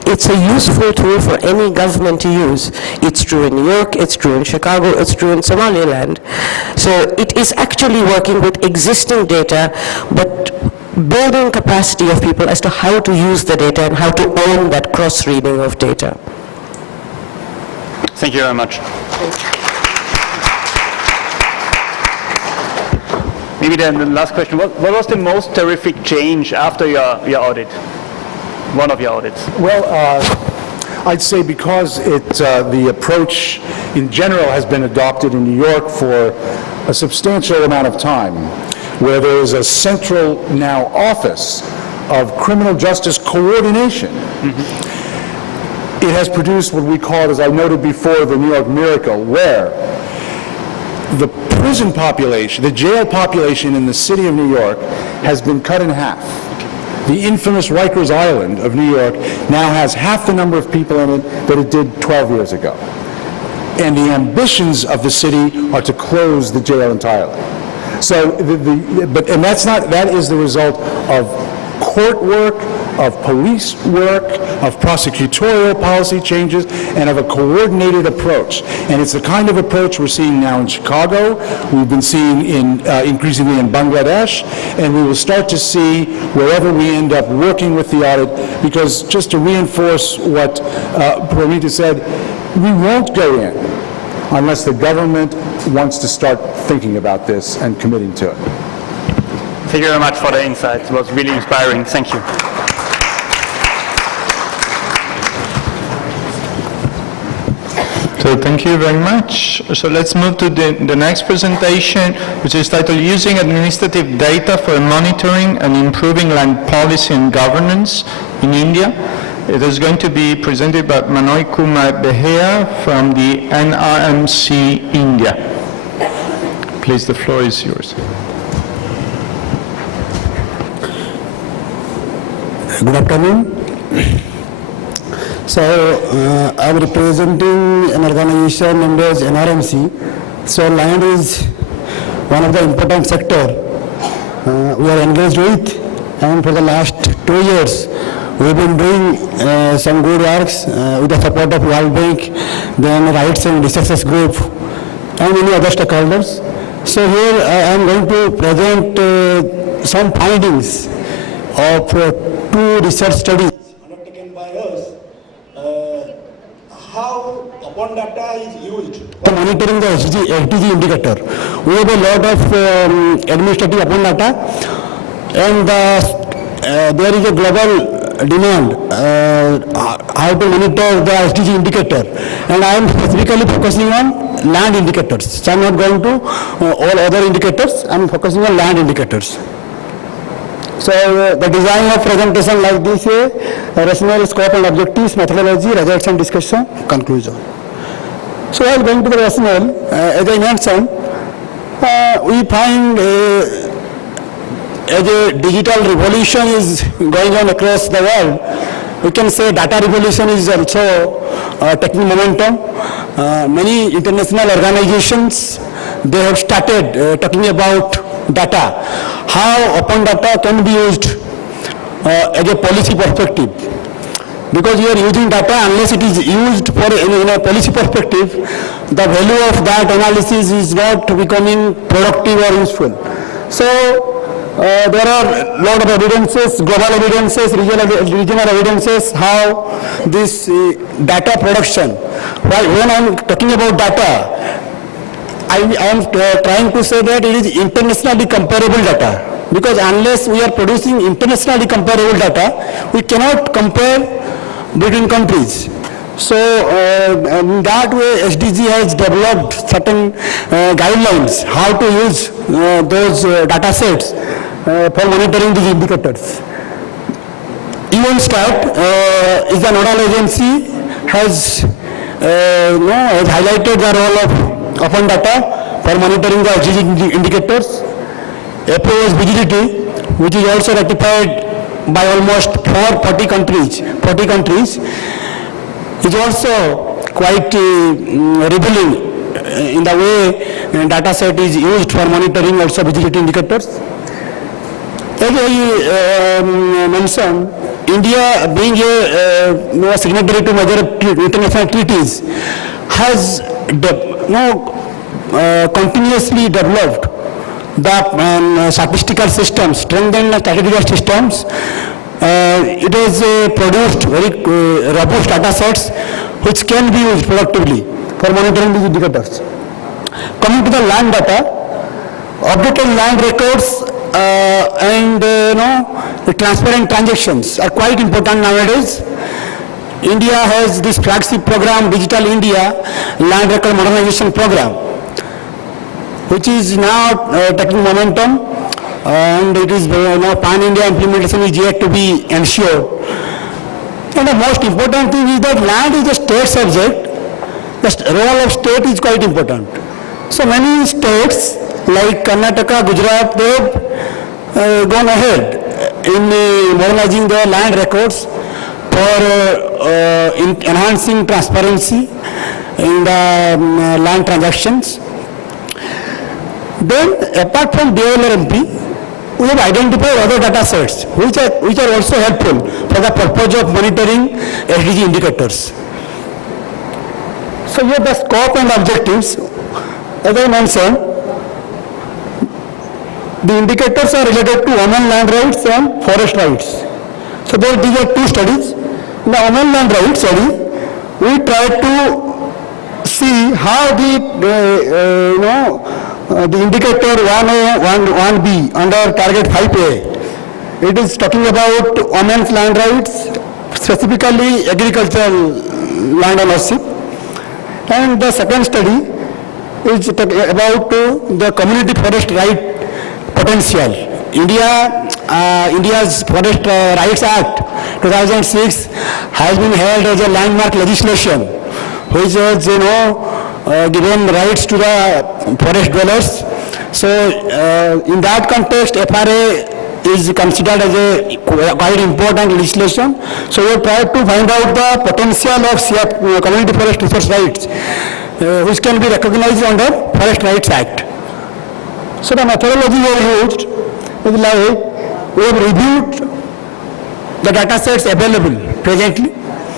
It's a useful tool for any government to use. It's true in New York, it's true in Chicago, it's true in Somaliland. So it is actually working with existing data, but building capacity of people as to how to use the data and how to own that cross-reading of data. Thank you very much. Maybe then the last question, what was the most terrific change after your audit? One of your audits? Well, I'd say because the approach in general has been adopted in New York for a substantial amount of time, where there is a central now office of criminal justice coordination. It has produced what we call, as I noted before, the New York miracle, where the prison population, the jail population in the city of New York has been cut in half. The infamous Rikers Island of New York now has half the number of people in it that it did 12 years ago. And the ambitions of the city are to close the jail entirely. So, that is the result of court work, of police work, of prosecutorial policy changes, and of a coordinated approach. And it's the kind of approach we're seeing now in Chicago, we've been seeing increasingly in Bangladesh, and we will start to see wherever we end up working with the audit, because just to reinforce what Pramita said, we won't go in unless the government wants to start thinking about this and committing to it. Thank you very much for the insights. It was really inspiring. Thank you. So thank you very much. So let's move to the next presentation, which is titled Using Administrative Data for Monitoring and Improving Land Policy and Governance in India. It is going to be presented by Manoy Kumar Behera from the NRMC India. Please, the floor is yours. Good afternoon. So, I'm representing an organization named as NRMC. So, land is one of the important sector we are engaged with, and for the last 2 years, we've been doing some good works with the support of World Bank, then Rights and Resources Group, and many other stakeholders. So here I am going to present some findings of 2 research studies undertaken by us, how open data is used for monitoring the SDG indicator. We have a lot of administrative open data, and there is a global demand how to monitor the SDG indicator, and I am specifically focusing on land indicators. So I am not going to all other indicators, I am focusing on land indicators. So the design of presentation like this is rationale, scope and objectives, methodology, results and discussion, conclusion. So while going to the rationale, as I mentioned, we find as a digital revolution is going on across the world, we can say data revolution is also taking momentum. Many international organizations, they have started talking about data, how open data can be used as a policy perspective. because you are using data unless it is used for in a policy perspective, the value of that analysis is not becoming productive or useful. So there are a lot of evidences, global evidences, regional evidences how this data production. When I am talking about data, I am trying to say that it is internationally comparable data, because unless we are producing internationally comparable data, we cannot compare between countries. So in that way SDG has developed certain guidelines how to use those data sets for monitoring these indicators. UNSTAT is a nodal agency, has highlighted the role of open data for monitoring the SDG indicators. FAO's vigility, which is also ratified by almost 40 countries, is also quite revealing in the way data set is used for monitoring also vigility indicators. As I mentioned, India being a signatory to major international treaties has continuously developed the statistical systems, strengthened the statistical systems. It has produced very robust data sets which can be used productively for monitoring these indicators. Coming to the land data, updated land records and the transparent transactions are quite important nowadays. India has this flagship program, Digital India Land Record Modernization Program, which is now taking momentum, and it is now pan-India implementation is yet to be ensured. And the most important thing is that land is a state subject. The role of state is quite important. So many states like Karnataka, Gujarat, they have gone ahead in modernizing their land records for enhancing transparency in the land transactions. Then, apart from DLRMP, we have identified other data sets which are also helpful for the purpose of monitoring SDG indicators. So here the scope and objectives, as I mentioned, the indicators are related to women land rights and forest rights. So these are two studies. In the women land rights study, we try to see how the indicator 1A, 1B under target 5A, it is talking about women's land rights, specifically agricultural land ownership. And the second study is about the community forest right potential. India's Forest Rights Act 2006 has been held as a landmark legislation, which has given rights to the forest dwellers. So in that context, FRA is considered as a quite important legislation. So we tried to find out the potential of community forest resource rights, which can be recognized under Forest Rights Act. So the methodology we have used is like we have reviewed the data sets available presently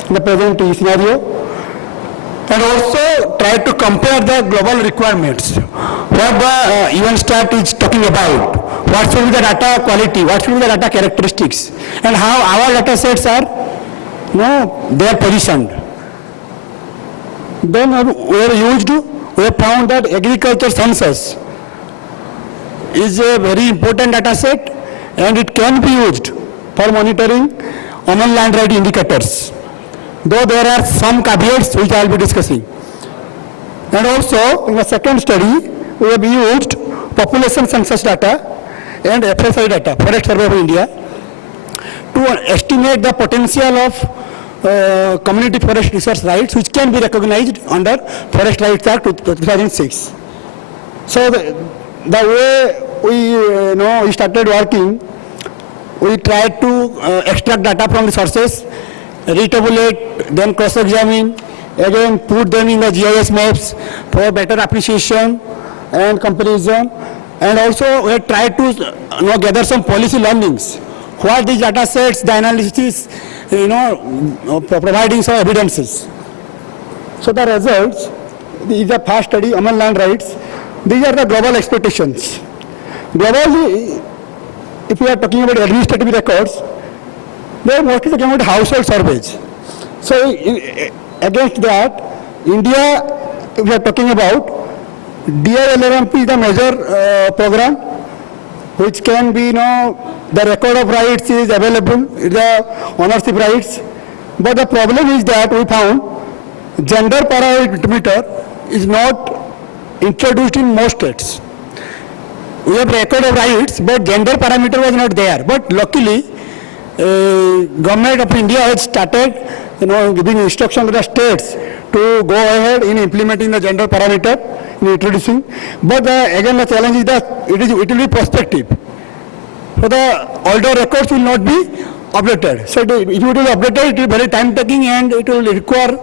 in the present scenario, and also try to compare the global requirements, what the UNSTAT is talking about, what should be the data quality, what should be the data characteristics, and how our data sets are, they are positioned. Then we have found that agriculture census is a very important data set, and it can be used for monitoring women land right indicators, though there are some caveats which I will be discussing. And also, in the second study, we have used population census data and FSI data, Forest Survey of India, to estimate the potential of community forest resource rights, which can be recognized under Forest Rights Act 2006. So the way we started working, we tried to extract data from the sources, retabulate, then cross-examine, again put them in the GIS maps for better appreciation and comparison, and also we tried to gather some policy learnings. What these data sets, the analysis providing some evidences. So the results, these are past study, Aman land rights, these are the global expectations. Globally, if we are talking about administrative records, they are mostly talking about household surveys. So against that, India, if we are talking about, DILRMP is the major program which can be, the record of rights is available, the ownership rights. But the problem is that we found gender parameter is not introduced in most states. We have record of rights, but gender parameter was not there. But luckily, government of India has started, giving instruction to the states to go ahead in implementing the gender parameter, in introducing. But again, the challenge is that it will be prospective. So the older records will not be updated. So if it will be updated, it will be very time taking and it will require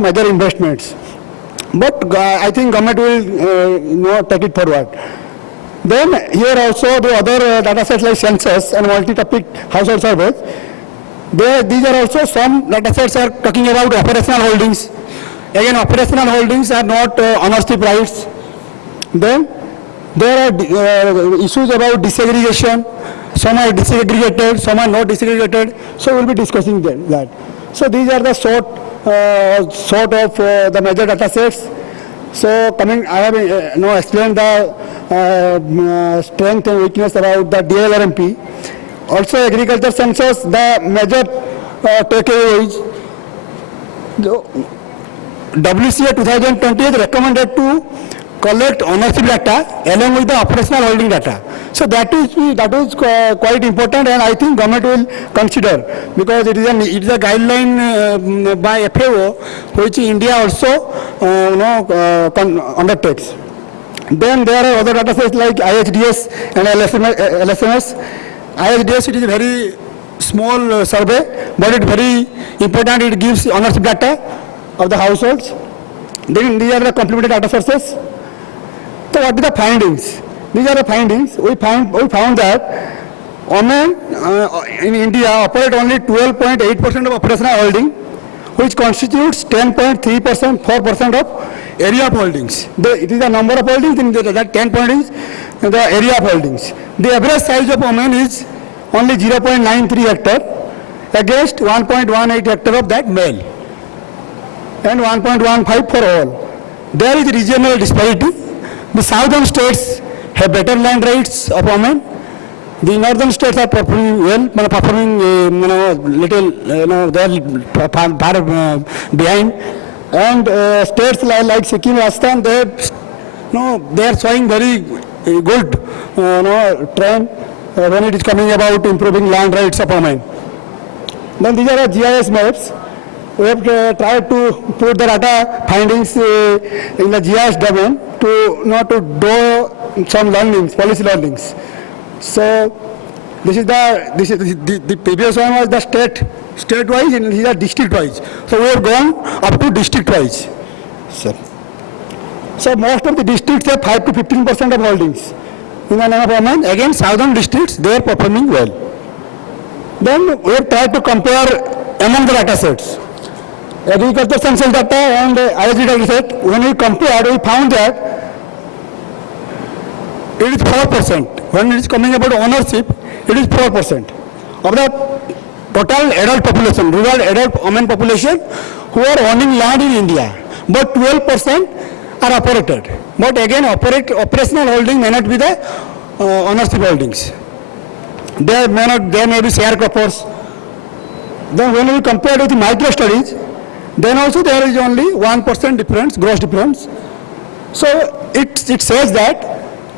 major investments. But I think government will take it forward. Then here also the other data sets like census and multi-topic household surveys. These are also some data sets are talking about operational holdings. Again, operational holdings are not ownership rights. Then there are issues about disaggregation. Some are disaggregated, some are not disaggregated. So we'll be discussing that. So these are the sort of the major data sets. So I have explained the strength and weakness about the DLRMP. Also agriculture census, the major takeaway is WCA 2020 is recommended to collect ownership data along with the operational holding data. So that is quite important, and I think government will consider, because it is a guideline by FAO which India also undertakes. Then there are other data sets like IHDS and LSMS. IHDS, it is a very small survey, but it is very important. It gives ownership data of the households. Then these are the complementary data sources. So what are the findings? These are the findings. We found that women in India operate only 12.8% of operational holding, which constitutes 10.3%, 4% of area of holdings. It is the number of holdings, in that 10 point is the area of holdings. The average size of women is only 0.93 hectare against 1.18 hectare of that male and 1.15 for all. There is regional disparity. The southern states have better land rights of women. The northern states are performing well, little, they are far behind. And states like Sikkim, Rajasthan, they are showing very good trend when it is coming about improving land rights of women. Then these are GIS maps. We have tried to put the data findings in the GIS domain to do some learnings, policy learnings. So this is the previous one was the state-wise, and these are district-wise. So we have gone up to district-wise. So most of the districts have 5 to 15% of holdings in the name of women. Again, southern districts, they are performing well. Then we have tried to compare among the data sets. Agriculture census data and ISD data set, when we compared, we found that it is 4%. When it is coming about ownership, it is 4% of the total adult population, rural adult women population who are owning land in India. But 12% are operated. But again, operational holding may not be the ownership holdings. There may be sharecroppers. Then when we compare with the micro studies, then also there is only 1% difference, gross difference. So it says that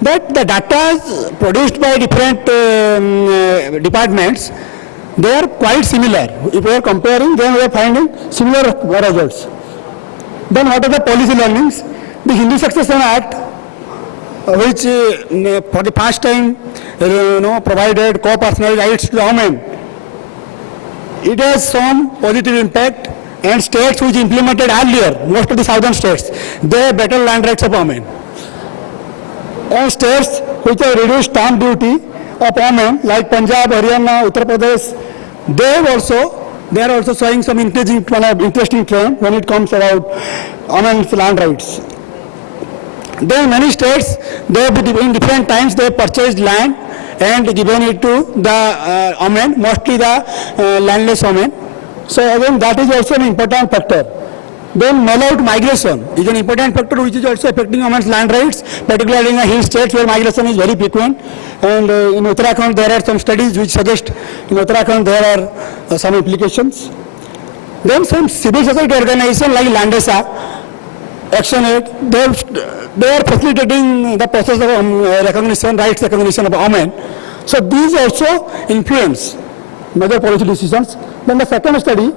the data produced by different departments, they are quite similar. If we are comparing, then we are finding similar results. Then what are the policy learnings? The Hindu Succession Act, which for the past time provided co-personal rights to the women, it has some positive impact. And states which implemented earlier, most of the southern states, they have better land rights of women. And states which have reduced stamp duty of women like Punjab, Haryana, Uttar Pradesh, they are also showing some interesting trend when it comes about women's land rights. Then many states, in different times they purchased land and given it to the women, mostly the landless women. So again, that is also an important factor. Then mail-out migration is an important factor which is also affecting women's land rights, particularly in the hill states where migration is very frequent. And in Uttarakhand there are some studies which suggest in Uttarakhand there are some implications. Then some civil society organizations like Landesa, Action Aid, they are facilitating the process of recognition, rights recognition of women. So these also influence major policy decisions. Then the second study,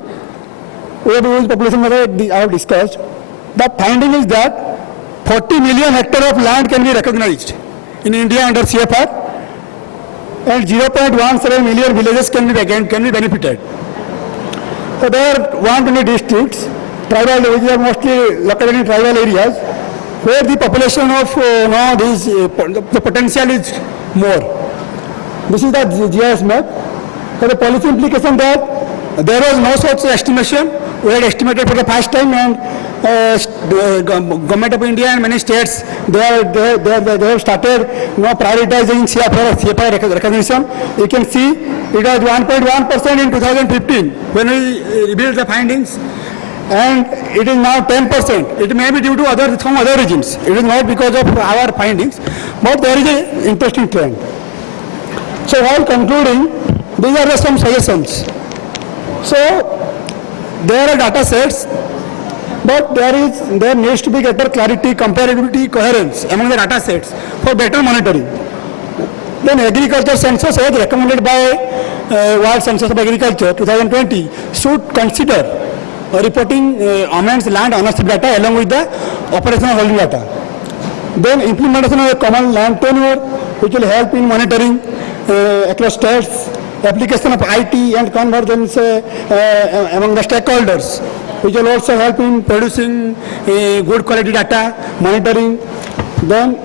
where the population I have discussed, the finding is that 40 million hectares of land can be recognized in India under CFR, and 0.17 million villages can be benefited. So there are 120 districts, tribal, which are mostly located in tribal areas, where the population of the potential is more. This is the GIS map. So the policy implication that there was no such estimation. We had estimated for the first time, and Government of India and many states they have started prioritizing CFR recognition. You can see it was 1.1% in 2015 when we revealed the findings, and it is now 10%. It may be due to some other reasons. It is not because of our findings, but there is an interesting trend. So while concluding, these are some suggestions. So there are data sets, but there needs to be greater clarity, comparability, coherence among the data sets for better monitoring. Then agriculture census, as recommended by World Census of Agriculture 2020, should consider reporting women's land ownership data along with the operational holding data. Then implementation of a common land tenure, which will help in monitoring across states. Application of IT and convergence among the stakeholders, which will also help in producing good quality data, monitoring. Then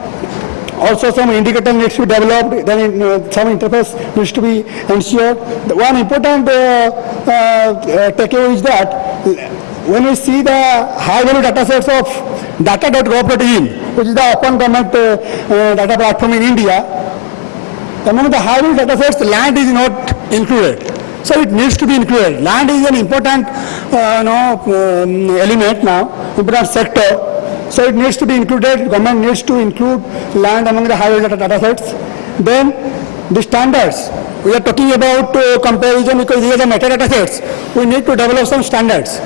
also some indicator needs to be developed, then some interface needs to be ensured. The one important takeaway is that when we see the high value data sets of data.gov.in, which is the open government data platform in India, among the high value data sets, land is not included. So it needs to be included. Land is an important element now, important sector. So it needs to be included. Government needs to include land among the high value data sets. Then the standards. We are talking about comparison because these are the metadata sets. We need to develop some standards.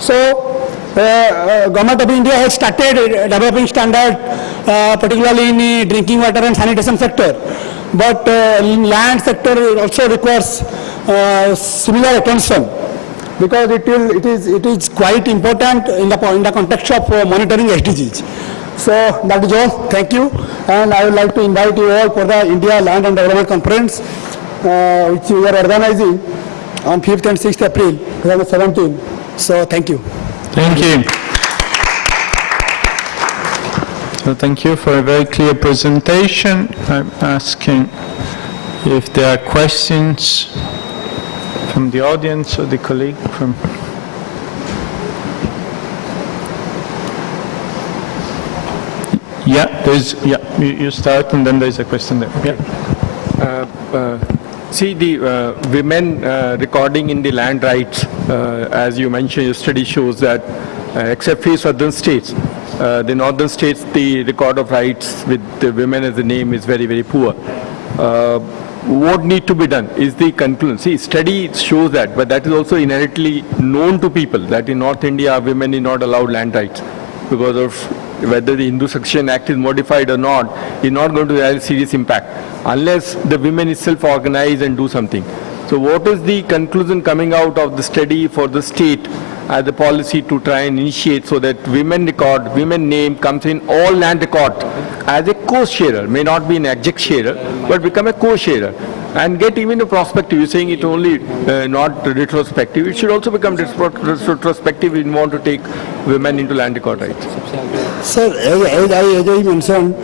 So Government of India has started developing standards, particularly in drinking water and sanitation sector. But in land sector also requires similar attention because it is quite important in the context of monitoring SDGs. So that is all. Thank you, and I would like to invite you all for the India Land and Development Conference, which we are organizing on 5th and 6th April 2017. So thank you. Thank you. So thank you for a very clear presentation. I'm asking if there are questions from the audience or the colleague from... you start and then there's a question there. Yeah. See, the women recording in the land rights, as you mentioned, your study shows that except for southern states, the northern states, the record of rights with the women as the name is very, very poor. What need to be done is the conclusion. See, study shows that, but that is also inherently known to people that in North India, women is not allowed land rights because of whether the Hindu Succession Act is modified or not, is not going to have a serious impact unless the women itself organize and do something. So what is the conclusion coming out of the study for the state as a policy to try and initiate so that women record, women name comes in all land record as a co-sharer, may not be an adjunct sharer, but become a co-sharer. and get even a prospective. You're saying it only not retrospective. It should also become retrospective if you want to take women into land record rights. Sir, as I mentioned,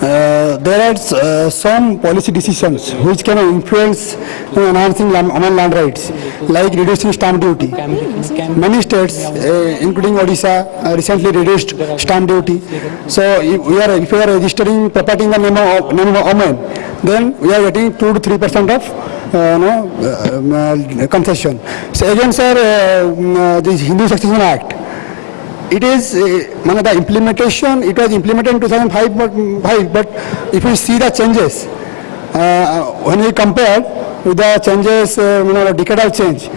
there are some policy decisions which can influence enhancing women land rights, like reducing stamp duty. Many states, including Odisha, recently reduced stamp duty. So if we are registering property in the name of women, then we are getting 2 to 3% of concession. So again, sir, this Hindu Succession Act, it is the implementation. It was implemented in 2005, but if we see the changes, when we compare with the changes, the decadal change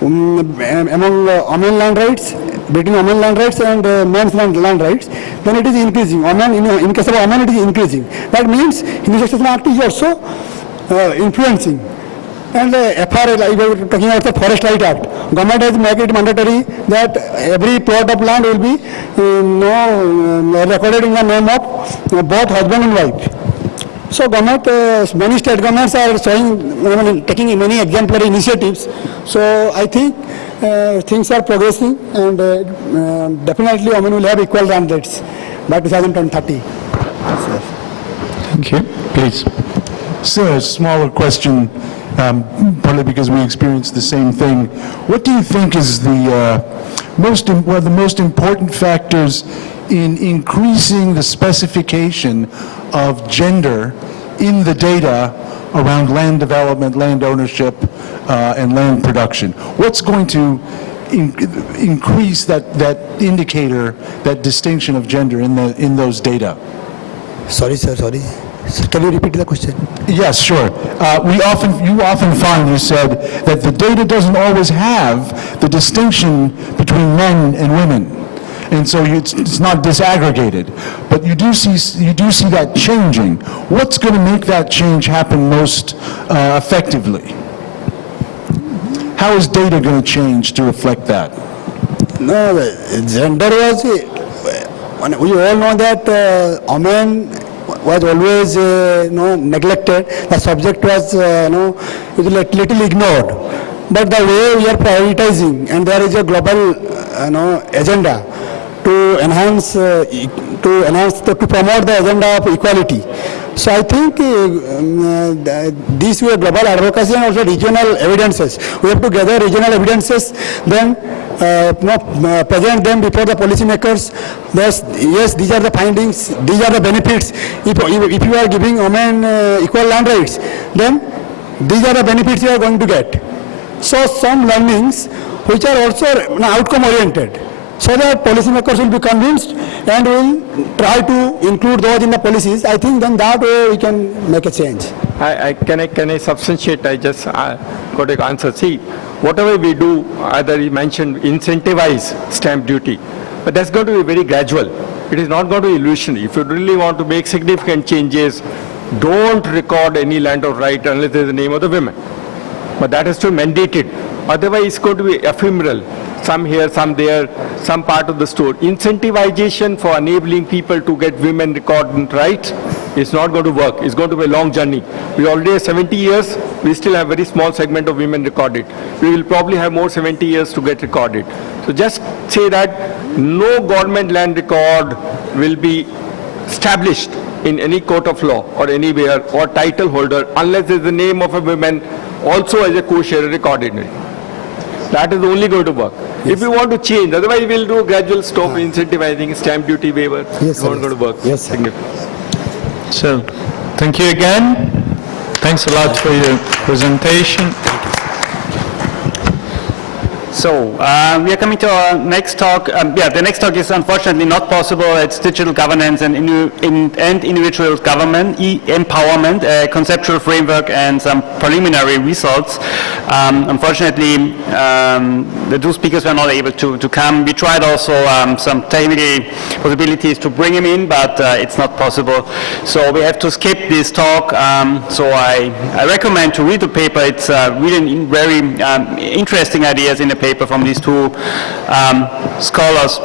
among women land rights, between women land rights and men's land rights, then it is increasing. In case of women, it is increasing. That means Hindu Succession Act is also influencing. And FRA, like we were talking about the Forest Right Act, government has made it mandatory that every plot of land will be recorded in the name of both husband and wife. So government, many state governments are taking many exemplary initiatives. So I think things are progressing, and definitely women will have equal land rights by 2030. Thank you. Please. Sir, a smaller question, partly because we experienced the same thing. What do you think is the one of the most important factors in increasing the specification of gender in the data around land development, land ownership, and land production? What's going to increase that indicator, that distinction of gender in those data? Sorry, sir, sorry. Can you repeat the question? Yes, sure. You often find, you said, that the data doesn't always have the distinction between men and women. And so it's not disaggregated. But you do see that changing. What's going to make that change happen most effectively? How is data going to change to reflect that? No, gender was, we all know that women was always neglected. The subject was little ignored. But the way we are prioritizing, and there is a global agenda to enhance, to promote the agenda of equality. So I think these were global advocacy and also regional evidences. We have to gather regional evidences, then present them before the policymakers. Yes, these are the findings, these are the benefits. If you are giving women equal land rights, then these are the benefits you are going to get. So some learnings which are also outcome oriented, so that policymakers will be convinced and will try to include those in the policies. I think then that way we can make a change. Can I substantiate? I just got an answer. See, whatever we do, either you mentioned incentivize stamp duty, but that's going to be very gradual. It is not going to be illusionary. If you really want to make significant changes, don't record any land of right unless there is the name of the women. But that is to be mandated. Otherwise, it's going to be ephemeral. Some here, some there, some part of the store. Incentivization for enabling people to get women recorded rights is not going to work. It's going to be a long journey. We already have 70 years. We still have a very small segment of women recorded. We will probably have more 70 years to get recorded. So just say that no government land record will be established in any court of law or anywhere or title holder unless there is the name of a woman also as a co-sharer recorded in it. That is only going to work. Yes. If you want to change, otherwise we'll do a gradual stop incentivizing stamp duty waiver. Yes, it's not going to work. Yes, sir. So, thank you again. Thanks a lot for your presentation. So, we are coming to our next talk. The next talk is unfortunately not possible. It's digital governance and individual government, empowerment, a conceptual framework, and some preliminary results. Unfortunately, the two speakers were not able to come. We tried also some technical possibilities to bring him in, but it's not possible. So we have to skip this talk. So I recommend to read the paper. It's really very interesting ideas in the paper from these two scholars.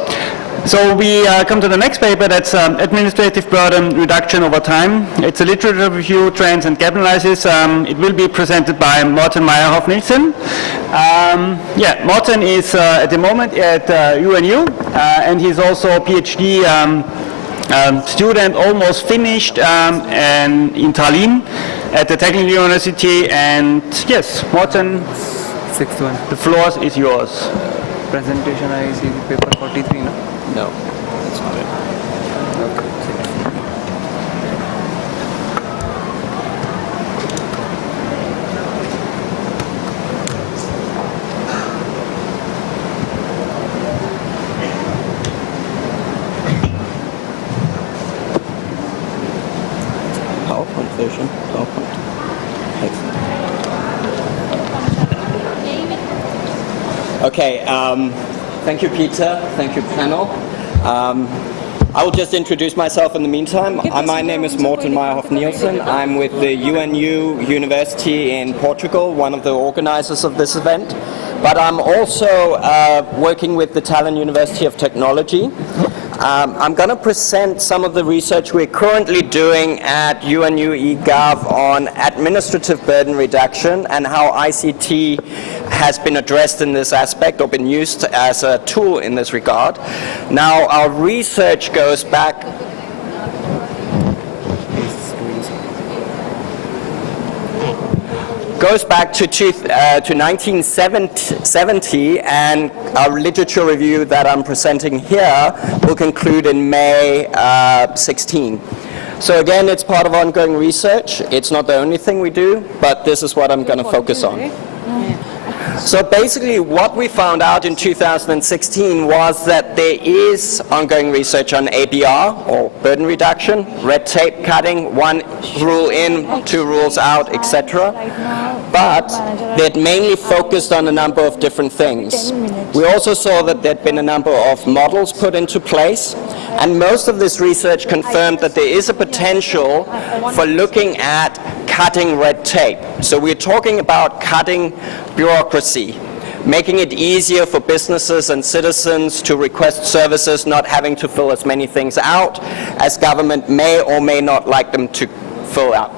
So we come to the next paper, that's Administrative Burden Reduction Over Time. It's a literature review, trends and gap analysis. It will be presented by Morten Meyerhoff-Nielsen. Morten is at the moment at UNU, and he's also a PhD student, almost finished, and in Tallinn at the Technical University. And yes, Morten, Sixth one. the floor is yours. Presentation, I see paper 43, no? No, that's not it. PowerPoint version. PowerPoint. Okay, thank you, Peter. Thank you, panel. I will just introduce myself in the meantime. My name is Morten Meyerhoff-Nielsen. I'm with the UNU University in Portugal, one of the organizers of this event. But I'm also working with the Tallinn University of Technology. I'm going to present some of the research we're currently doing at UNU-EGOV on administrative burden reduction and how ICT has been addressed in this aspect or been used as a tool in this regard. Now, our research goes back to 1970, and our literature review that I'm presenting here will conclude in May 16. So again, it's part of ongoing research. It's not the only thing we do, but this is what I'm going to focus on. So basically what we found out in 2016 was that there is ongoing research on ABR, or burden reduction, red tape cutting, one rule in, two rules out, etc. But they'd mainly focused on a number of different things. We also saw that there'd been a number of models put into place, and most of this research confirmed that there is a potential for looking at cutting red tape. So we're talking about cutting bureaucracy, making it easier for businesses and citizens to request services, not having to fill as many things out as government may or may not like them to fill out.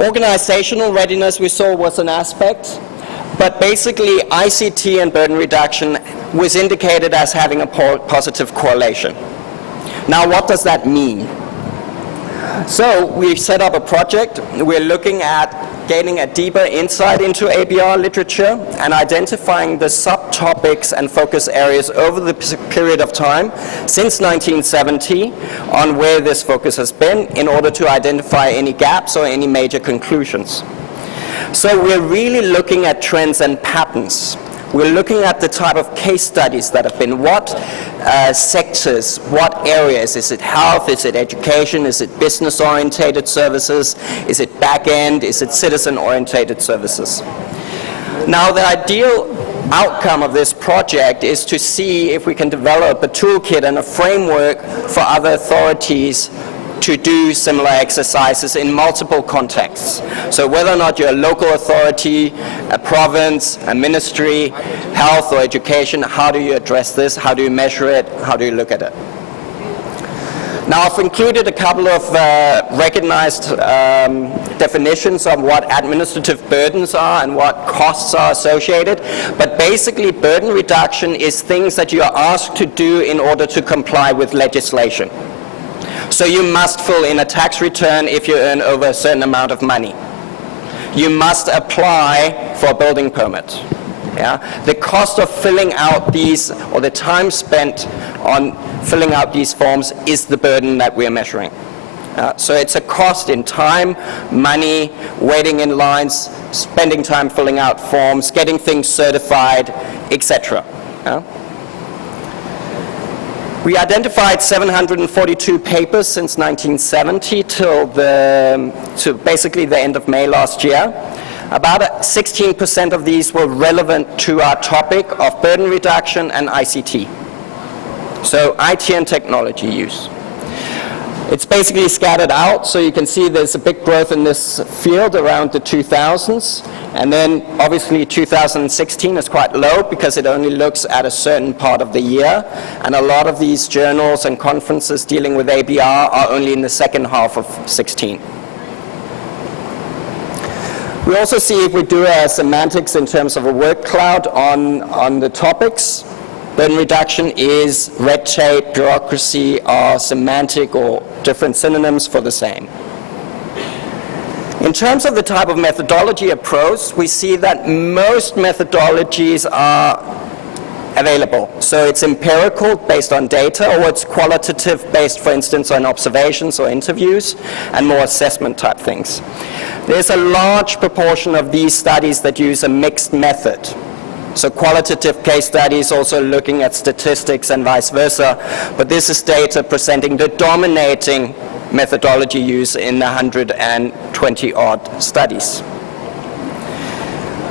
Organizational readiness we saw was an aspect, but basically ICT and burden reduction was indicated as having a positive correlation. Now, what does that mean? So we've set up a project. We're looking at gaining a deeper insight into ABR literature and identifying the subtopics and focus areas over the period of time since 1970 on where this focus has been in order to identify any gaps or any major conclusions. So we're really looking at trends and patterns. We're looking at the type of case studies that have been, what sectors, what areas, is it health, is it education, is it business-orientated services, is it back-end, is it citizen-orientated services. Now the ideal outcome of this project is to see if we can develop a toolkit and a framework for other authorities to do similar exercises in multiple contexts. So whether or not you're a local authority, a province, a ministry, health or education, how do you address this? How do you measure it? How do you look at it? Now I've included a couple of recognized definitions of what administrative burdens are and what costs are associated. But basically burden reduction is things that you are asked to do in order to comply with legislation. So you must fill in a tax return if you earn over a certain amount of money. You must apply for a building permit. Yeah? The cost of filling out these, or the time spent on filling out these forms, is the burden that we're measuring. So it's a cost in time, money, waiting in lines, spending time filling out forms, getting things certified, etc. Yeah? We identified 742 papers since 1970 to basically the end of May last year. About 16% of these were relevant to our topic of burden reduction and ICT. So IT and technology use. It's basically scattered out, so you can see there's a big growth in this field around the 2000s, and then obviously 2016 is quite low because it only looks at a certain part of the year, and a lot of these journals and conferences dealing with ABR are only in the second half of 16. We also see, if we do a semantics in terms of a word cloud on the topics, burden reduction is red tape, bureaucracy are semantic or different synonyms for the same. In terms of the type of methodology approach, we see that most methodologies are available. So it's empirical, based on data, or it's qualitative, based, for instance, on observations or interviews, and more assessment type things. There's a large proportion of these studies that use a mixed method. So qualitative case studies also looking at statistics and vice versa, but this is data presenting the dominating methodology used in 120-odd studies.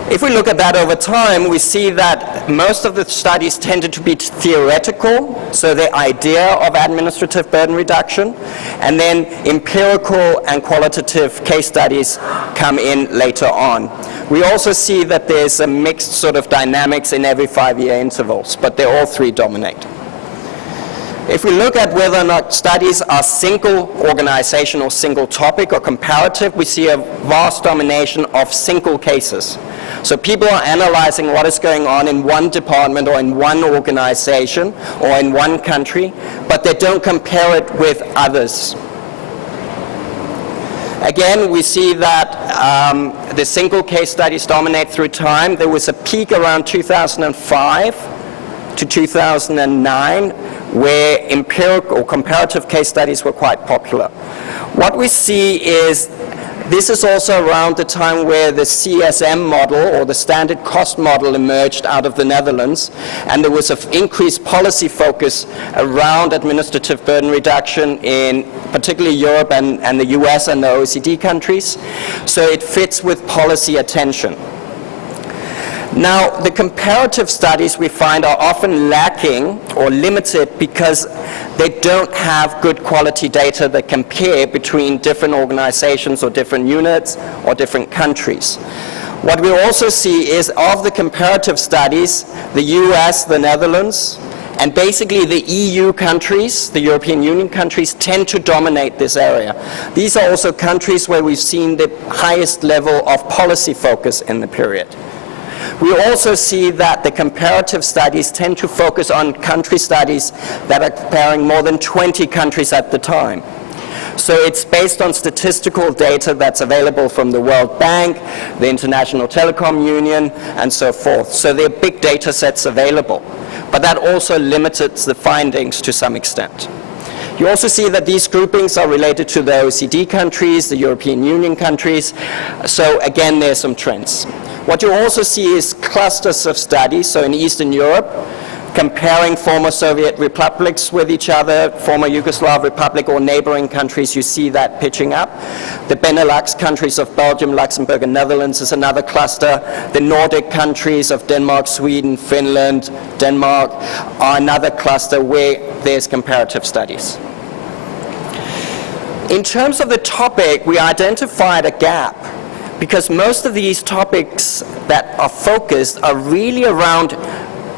If we look at that over time, we see that most of the studies tended to be theoretical, so the idea of administrative burden reduction, and then empirical and qualitative case studies come in later on. We also see that there's a mixed sort of dynamics in every 5-year intervals, but they all three dominate. If we look at whether or not studies are single organization or single topic or comparative, we see a vast domination of single cases. So people are analyzing what is going on in one department or in one organization or in one country, but they don't compare it with others. Again, we see that the single case studies dominate through time. There was a peak around 2005 to 2009 where empirical or comparative case studies were quite popular. What we see is this is also around the time where the CSM model or the standard cost model emerged out of the Netherlands, and there was an increased policy focus around administrative burden reduction in particularly Europe and the US and the OECD countries. So it fits with policy attention. Now, the comparative studies we find are often lacking or limited because they don't have good quality data that compare between different organizations or different units or different countries. What we also see is of the comparative studies, the US, the Netherlands, and basically the EU countries, the European Union countries, tend to dominate this area. These are also countries where we've seen the highest level of policy focus in the period. We also see that the comparative studies tend to focus on country studies that are comparing more than 20 countries at the time. So it's based on statistical data that's available from the World Bank, the International Telecom Union, and so forth. So there are big data sets available. But that also limits the findings to some extent. You also see that these groupings are related to the OECD countries, the European Union countries. So again, there's some trends. What you also see is clusters of studies, so in Eastern Europe, comparing former Soviet republics with each other, former Yugoslav republic or neighboring countries, you see that pitching up. The Benelux countries of Belgium, Luxembourg, and Netherlands is another cluster. The Nordic countries of Denmark, Sweden, Finland, Denmark are another cluster where there's comparative studies. In terms of the topic, we identified a gap, because most of these topics that are focused are really around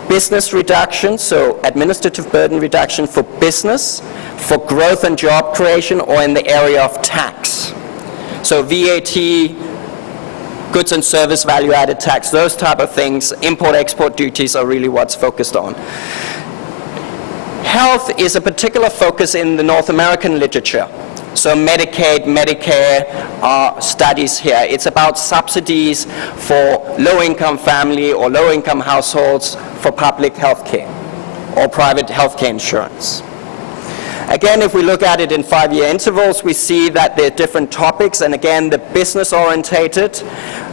business reduction, so administrative burden reduction for business, for growth and job creation, or in the area of tax. So VAT, goods and service value-added tax, those type of things, import-export duties are really what's focused on. Health is a particular focus in the North American literature. So Medicaid, Medicare are studies here. It's about subsidies for low-income family or low-income households for public health care or private health care insurance. Again, if we look at it in 5-year intervals, we see that there are different topics, and again, the business-orientated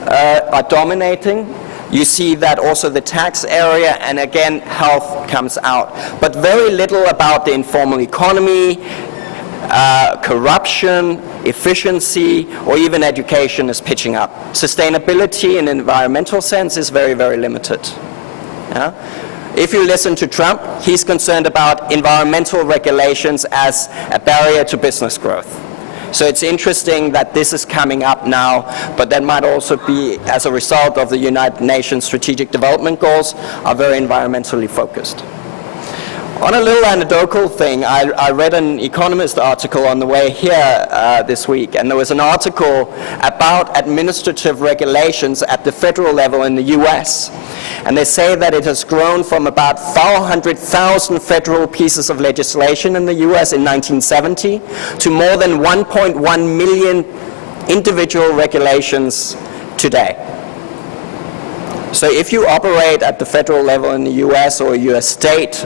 are dominating. You see that also the tax area, and again, health comes out. But very little about the informal economy, corruption, efficiency, or even education is pitching up. Sustainability in an environmental sense is very, very limited. Yeah? If you listen to Trump, he's concerned about environmental regulations as a barrier to business growth. So it's interesting that this is coming up now, but that might also be as a result of the United Nations Strategic Development Goals are very environmentally focused. On a little anecdotal thing, I read an Economist article on the way here this week, and there was an article about administrative regulations at the federal level in the US. And they say that it has grown from about 400,000 federal pieces of legislation in the US in 1970 to more than 1.1 million individual regulations today. So if you operate at the federal level in the US or you're a state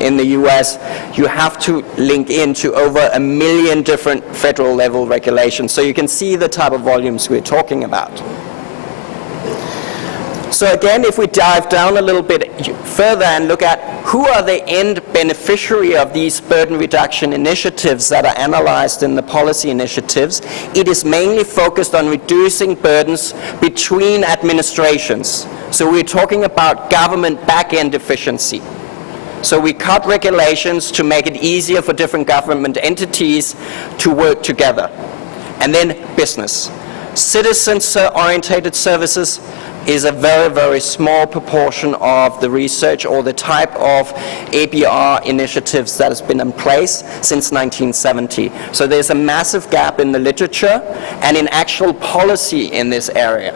in the US, you have to link into over 1 million different federal level regulations. So you can see the type of volumes we're talking about. So again, if we dive down a little bit further and look at who are the end beneficiary of these burden reduction initiatives that are analyzed in the policy initiatives, it is mainly focused on reducing burdens between administrations. So we're talking about government back-end efficiency. So we cut regulations to make it easier for different government entities to work together. And then business. Citizen-oriented services is a very, very small proportion of the research or the type of ABR initiatives that has been in place since 1970. So there's a massive gap in the literature and in actual policy in this area.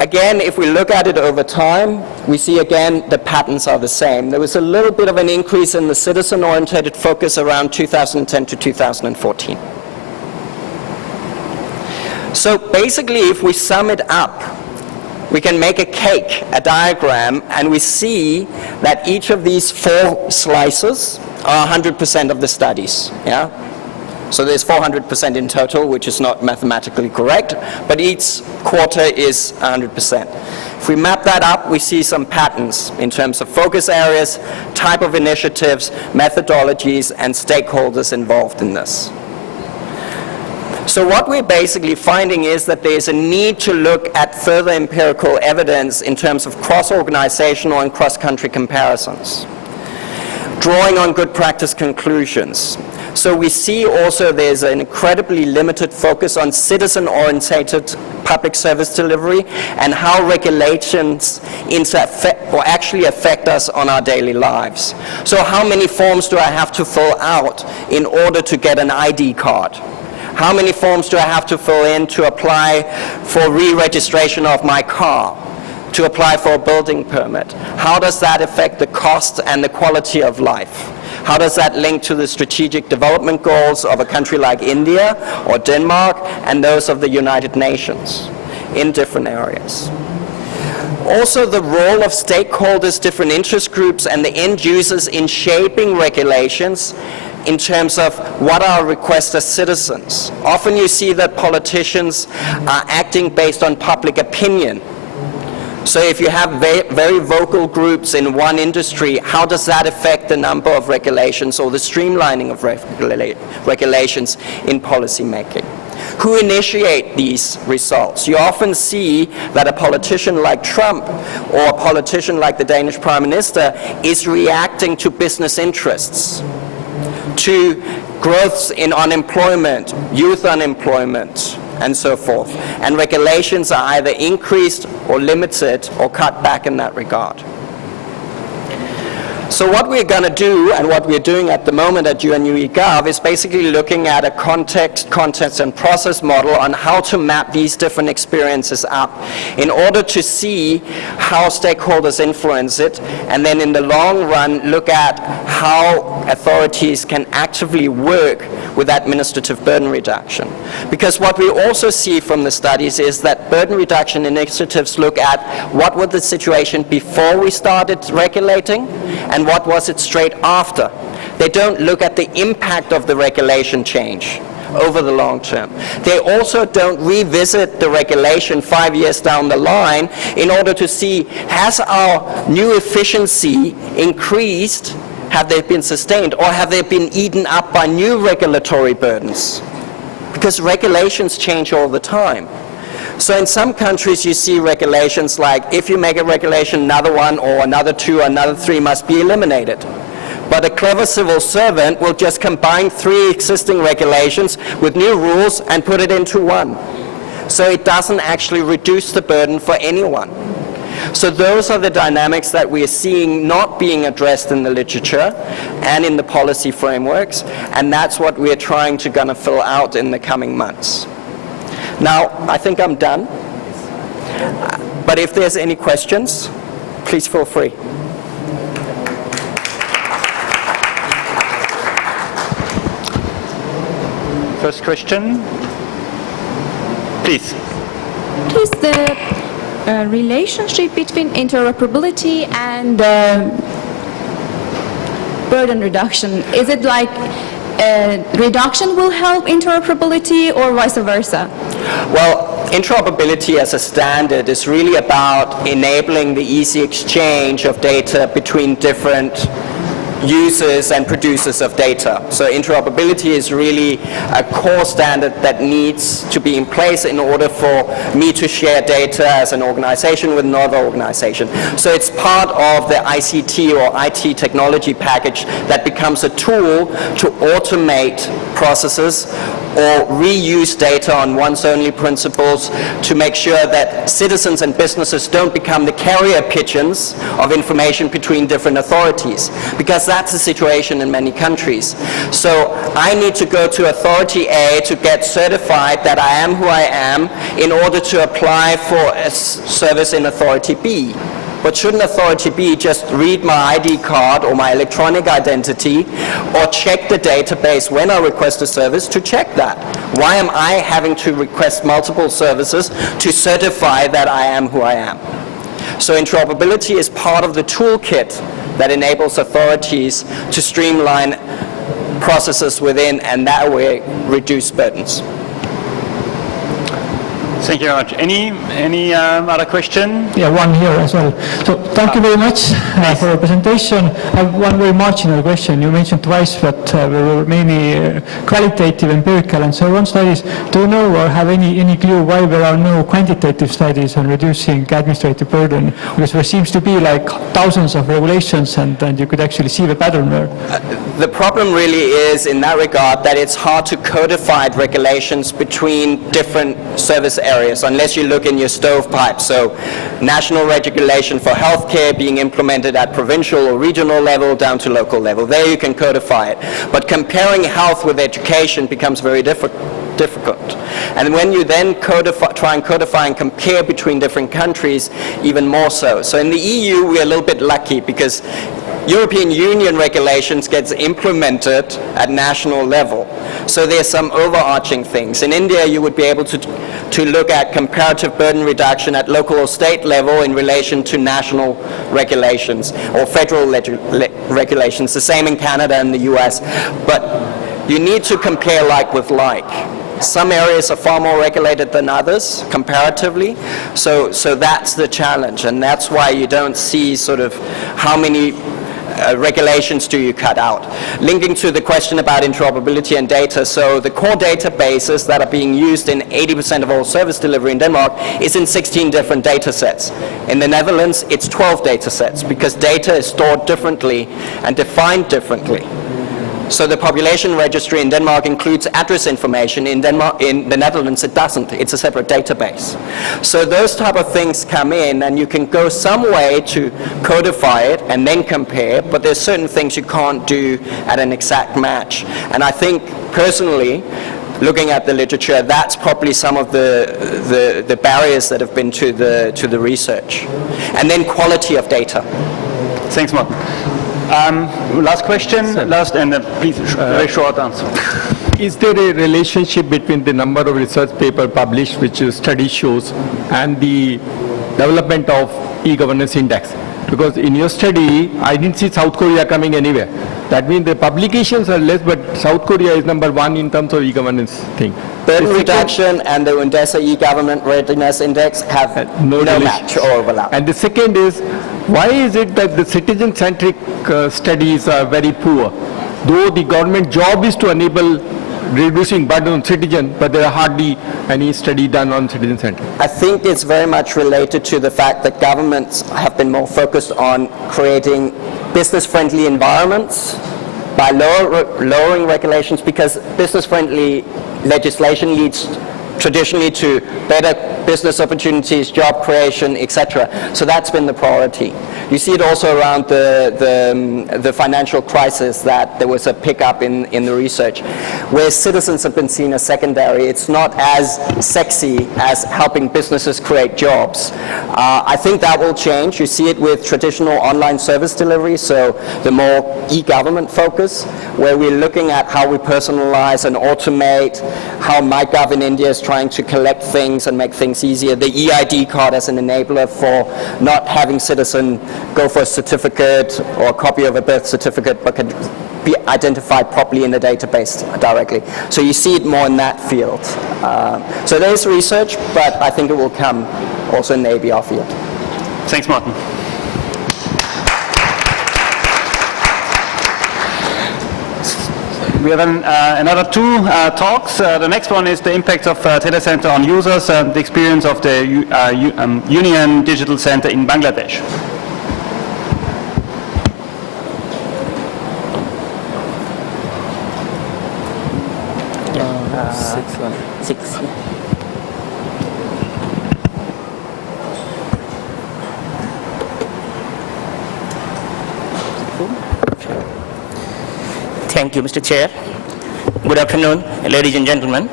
Again, if we look at it over time, we see again the patterns are the same. There was a little bit of an increase in the citizen-oriented focus around 2010 to 2014. So basically, if we sum it up, we can make a cake, a diagram, and we see that each of these 4 slices are 100% of the studies. Yeah? So there's 400% in total, which is not mathematically correct, but each quarter is 100%. If we map that up, we see some patterns in terms of focus areas, type of initiatives, methodologies, and stakeholders involved in this. So what we're basically finding is that there's a need to look at further empirical evidence in terms of cross-organizational and cross-country comparisons, drawing on good practice conclusions. So we see also there's an incredibly limited focus on citizen-oriented public service delivery and how regulations actually affect us on our daily lives. So how many forms do I have to fill out in order to get an ID card? How many forms do I have to fill in to apply for re-registration of my car, to apply for a building permit? How does that affect the cost and the quality of life? How does that link to the strategic development goals of a country like India or Denmark and those of the United Nations in different areas? Also, the role of stakeholders, different interest groups, and the end users in shaping regulations in terms of what are requests as citizens. Often you see that politicians are acting based on public opinion. So if you have very vocal groups in one industry, how does that affect the number of regulations or the streamlining of regulations in policy making? Who initiate these results? You often see that a politician like Trump or a politician like the Danish Prime Minister is reacting to business interests, to growths in unemployment, youth unemployment, and so forth. And regulations are either increased or limited or cut back in that regard. So what we're going to do, and what we're doing at the moment at UNU-EGOV, is basically looking at a context, and process model on how to map these different experiences up in order to see how stakeholders influence it, and then in the long run look at how authorities can actively work with administrative burden reduction. Because what we also see from the studies is that burden reduction initiatives look at what was the situation before we started regulating and what was it straight after. They don't look at the impact of the regulation change over the long term. They also don't revisit the regulation 5 years down the line in order to see, has our new efficiency increased, have they been sustained, or have they been eaten up by new regulatory burdens? Because regulations change all the time. So in some countries you see regulations like if you make a regulation, another one or another two or another three must be eliminated. But a clever civil servant will just combine 3 existing regulations with new rules and put it into one. So it doesn't actually reduce the burden for anyone. So those are the dynamics that we are seeing not being addressed in the literature and in the policy frameworks, and that's what we are trying to gonna fill out in the coming months. Now, I think I'm done, but if there's any questions, please feel free. First question, please. What is the relationship between interoperability and burden reduction? Is it like reduction will help interoperability or vice versa? Well, interoperability as a standard is really about enabling the easy exchange of data between different users and producers of data. So interoperability is really a core standard that needs to be in place in order for me to share data as an organization with another organization. So it's part of the ICT or IT technology package that becomes a tool to automate processes or reuse data on once-only principles to make sure that citizens and businesses don't become the carrier pigeons of information between different authorities, because that's the situation in many countries. So I need to go to authority A to get certified that I am who I am in order to apply for a service in authority B. But shouldn't authority B just read my ID card or my electronic identity or check the database when I request a service to check that? Why am I having to request multiple services to certify that I am who I am? So interoperability is part of the toolkit that enables authorities to streamline processes within and that way reduce burdens. Thank you very much. Any other question? Yeah, one here as well. So thank you very much for your presentation. I have one very marginal question. You mentioned twice that there were mainly qualitative, empirical and so on studies. Do you know or have any clue why there are no quantitative studies on reducing administrative burden? Because there seems to be like thousands of regulations and you could actually see the pattern there. The problem really is in that regard that it's hard to codify regulations between different service areas unless you look in your stovepipe. So national regulation for healthcare being implemented at provincial or regional level down to local level. There you can codify it. But comparing health with education becomes very difficult. And when you then try and codify and compare between different countries, even more so. So in the EU, we're a little bit lucky because European Union regulations gets implemented at national level. So there's some overarching things. In India, you would be able to look at comparative burden reduction at local or state level in relation to national regulations or federal regulations. The same in Canada and the US. But you need to compare like with like. Some areas are far more regulated than others, comparatively. So that's the challenge, and that's why you don't see sort of how many regulations do you cut out. Linking to the question about interoperability and data, so the core databases that are being used in 80% of all service delivery in Denmark is in 16 different data sets. In the Netherlands, it's 12 data sets because data is stored differently and defined differently. So the population registry in Denmark includes address information. In the Netherlands it doesn't. It's a separate database. So those type of things come in and you can go some way to codify it and then compare, but there's certain things you can't do at an exact match. And I think personally, looking at the literature, that's probably some of the barriers that have been to the research. And then quality of data. Thanks, Martin. Last question, and please, very short answer. Is there a relationship between the number of research papers published, which study shows, and the development of e-governance index? Because in your study, I didn't see South Korea coming anywhere. That means the publications are less, but South Korea is number one in terms of e-governance thing. Burden reduction and the UNDESA e-government readiness index have no match or overlap. And the second is, why is it that the citizen-centric studies are very poor? Though the government job is to enable reducing burden on citizen, but there are hardly any study done on citizen center. I think it's very much related to the fact that governments have been more focused on creating business-friendly environments by lowering regulations, because business-friendly legislation leads traditionally to better business opportunities, job creation, etc. So that's been the priority. You see it also around the financial crisis, that there was a pickup in the research. Where citizens have been seen as secondary, it's not as sexy as helping businesses create jobs. I think that will change. You see it with traditional online service delivery, so the more e-government focus, where we're looking at how we personalize and automate, how MyGov in India is trying to collect things and make things easier. The EID card as an enabler for not having citizen go for a certificate or a copy of a birth certificate, but can be identified properly in the database directly. So you see it more in that field. So there is research, but I think it will come also in the ABR field. Thanks, Martin. We have another two talks. The next one is the impact of telecenter on users and the experience of the Union Digital Center in Bangladesh. Six. Thank you, Mr. Chair. Good afternoon, ladies and gentlemen.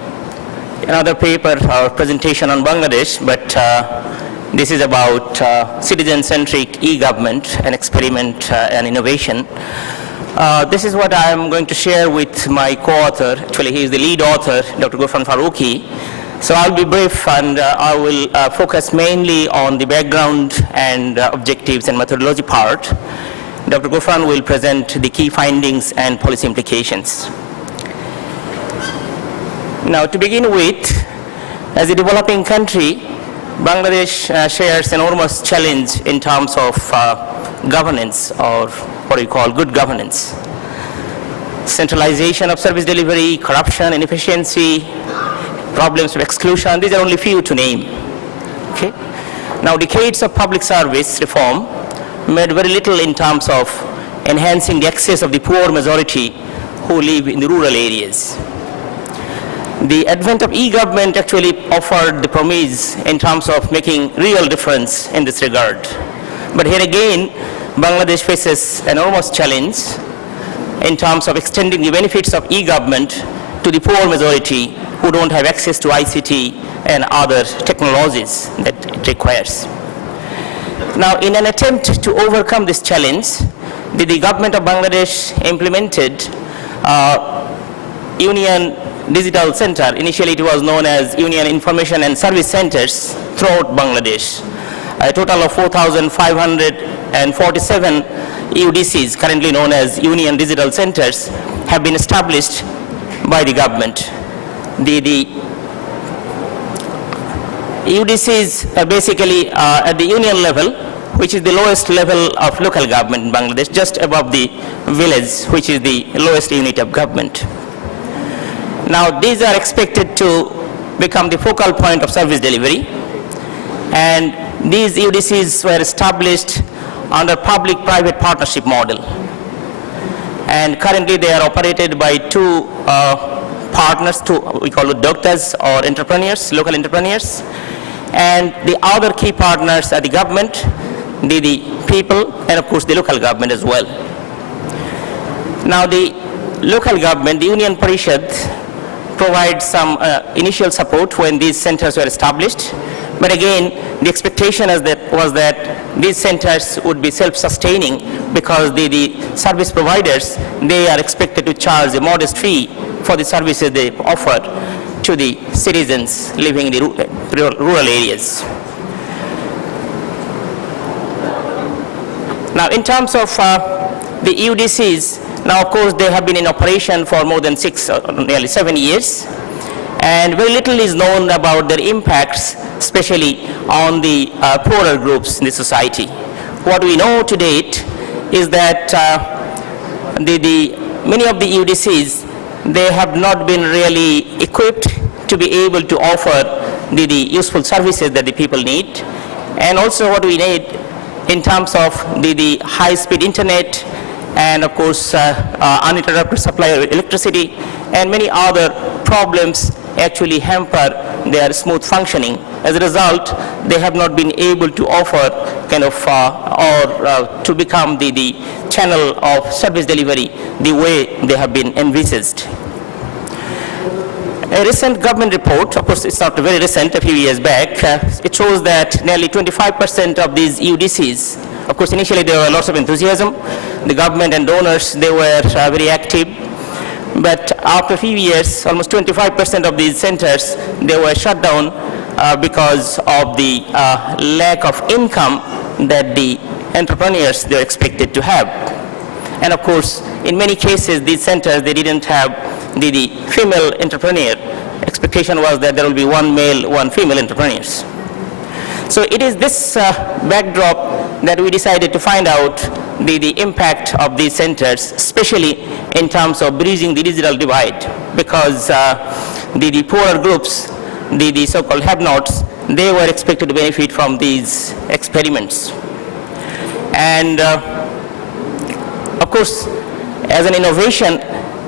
Another paper or presentation on Bangladesh, but this is about citizen-centric e-government, an experiment and innovation. This is what I am going to share with my co-author. Actually, he is the lead author, Dr. Ghofran Farooqi. So I'll be brief, and I will focus mainly on the background and objectives and methodology part. Dr. Ghofran will present the key findings and policy implications. Now, to begin with, as a developing country, Bangladesh shares enormous challenge in terms of governance, or what we call good governance. Centralization of service delivery, corruption, inefficiency, problems of exclusion, these are only few to name. Okay? Now, decades of public service reform made very little in terms of enhancing the access of the poor majority who live in the rural areas. The advent of e-government actually offered the promise in terms of making real difference in this regard. But here again, Bangladesh faces enormous challenge in terms of extending the benefits of e-government to the poor majority who don't have access to ICT and other technologies that it requires. Now, in an attempt to overcome this challenge, the government of Bangladesh implemented Union Digital Center. Initially, it was known as Union Information and Service Centers throughout Bangladesh. A total of 4,547 UDCs, currently known as Union Digital Centers, have been established by the government. The UDCs are basically at the union level, which is the lowest level of local government in Bangladesh, just above the village, which is the lowest unit of government. Now, these are expected to become the focal point of service delivery, and these UDCs were established under public-private partnership model. And currently they are operated by two partners, we call it doctors or entrepreneurs, local entrepreneurs. And the other key partners are the government, the people, and of course the local government as well. Now, the local government, the Union Parishad, provides some initial support when these centers were established. But again, the expectation was that these centers would be self-sustaining, because the service providers, they are expected to charge a modest fee for the services they offer to the citizens living in the rural areas. Now, in terms of the UDCs, now of course they have been in operation for more than nearly 7 years, and very little is known about their impacts, especially on the poorer groups in the society. What we know to date is that many of the UDCs they have not been really equipped to be able to offer the useful services that the people need. And also what we need in terms of the high-speed internet, and of course uninterrupted supply of electricity, and many other problems actually hamper their smooth functioning. As a result, they have not been able to offer kind of to become the channel of service delivery the way they have been envisaged. A recent government report, of course it's not very recent, a few years back, it shows that nearly 25% of these UDCs, of course initially there were lots of enthusiasm, the government and donors, they were very active, but after a few years, almost 25% of these centers, they were shut down because of the lack of income that the entrepreneurs they are expected to have. And of course, in many cases, these centers, they didn't have the female entrepreneur. Expectation was that there will be one male, one female entrepreneurs. So it is this backdrop that we decided to find out the impact of these centers, especially in terms of bridging the digital divide, because the poorer groups, the so-called have-nots, they were expected to benefit from these experiments. And of course, as an innovation,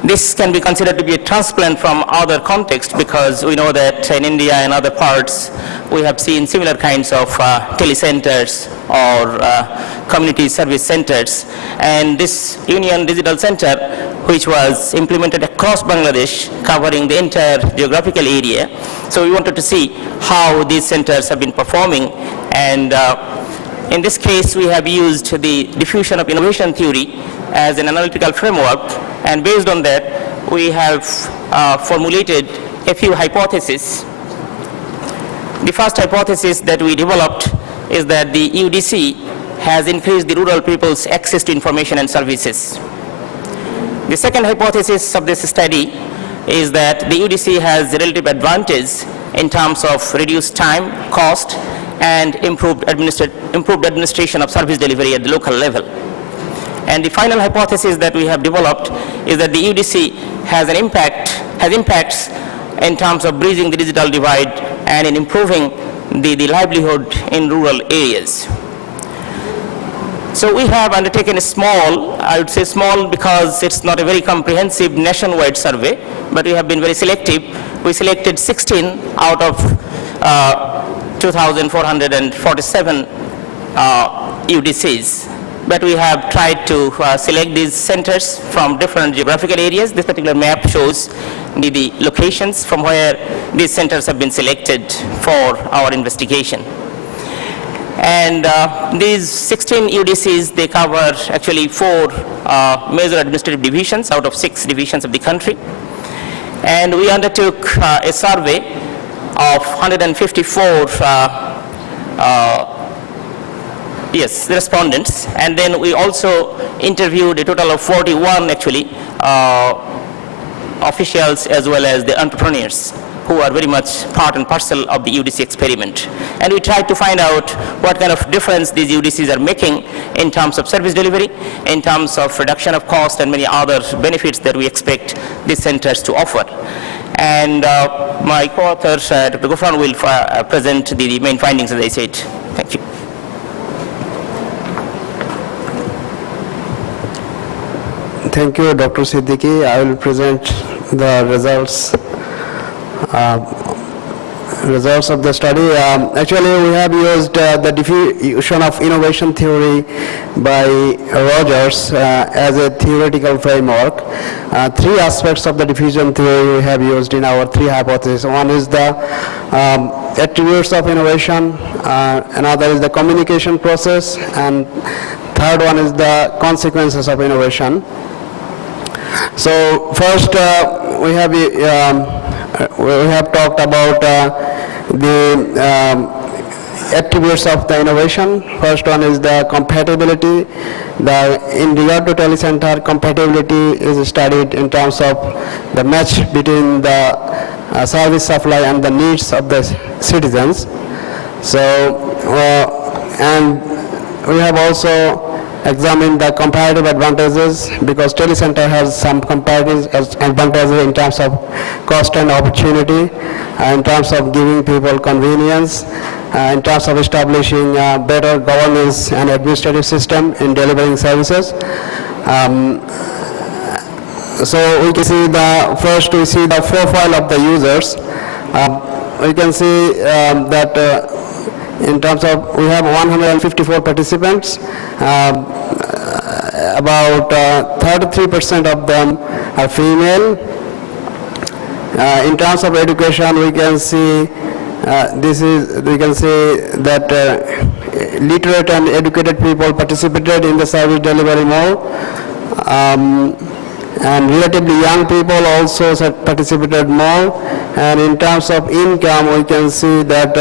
this can be considered to be a transplant from other contexts, because we know that in India and other parts, we have seen similar kinds of telecenters or community service centers. And this Union Digital Center, which was implemented across Bangladesh, covering the entire geographical area. So we wanted to see how these centers have been performing. And in this case, we have used the diffusion of innovation theory as an analytical framework, and based on that, we have formulated a few hypotheses. The first hypothesis that we developed is that the UDC has increased the rural people's access to information and services. The second hypothesis of this study is that the UDC has a relative advantage in terms of reduced time, cost, and improved administration of service delivery at the local level. And the final hypothesis that we have developed is that the UDC has impacts in terms of bridging the digital divide and in improving the livelihood in rural areas. So we have undertaken a small, I would say small because it's not a very comprehensive nationwide survey, but we have been very selective. We selected 16 out of 2,447 UDCs. But we have tried to select these centers from different geographical areas. This particular map shows the locations from where these centers have been selected for our investigation. And these 16 UDCs, they cover actually 4 major administrative divisions out of 6 divisions of the country. And we undertook a survey of 154 respondents, and then we also interviewed a total of 41 actually officials as well as the entrepreneurs who are very much part and parcel of the UDC experiment. And we tried to find out what kind of difference these UDCs are making in terms of service delivery, in terms of reduction of cost, and many other benefits that we expect these centers to offer. And my co-author, Dr. Gufran, will present the main findings, as I said. Thank you. Thank you, Dr. Siddiqui. I will present the results of the study. Actually, we have used the diffusion of innovation theory by Rogers as a theoretical framework. 3 aspects of the diffusion theory we have used in our 3 hypotheses. One is the attributes of innovation, another is the communication process, and third one is the consequences of innovation. So first, we have talked about the attributes of the innovation. First one is the compatibility. In regard to telecenter, compatibility is studied in terms of the match between the service supply and the needs of the citizens. So, and we have also examine the comparative advantages, because telecenter has some comparative advantages in terms of cost and opportunity, in terms of giving people convenience, in terms of establishing better governance and administrative system in delivering services. So we can see we see the profile of the users. We can see that in terms of, we have 154 participants, about 33% of them are female. In terms of education, we can see that literate and educated people participated in the service delivery more, and relatively young people also participated more. And in terms of income, we can see that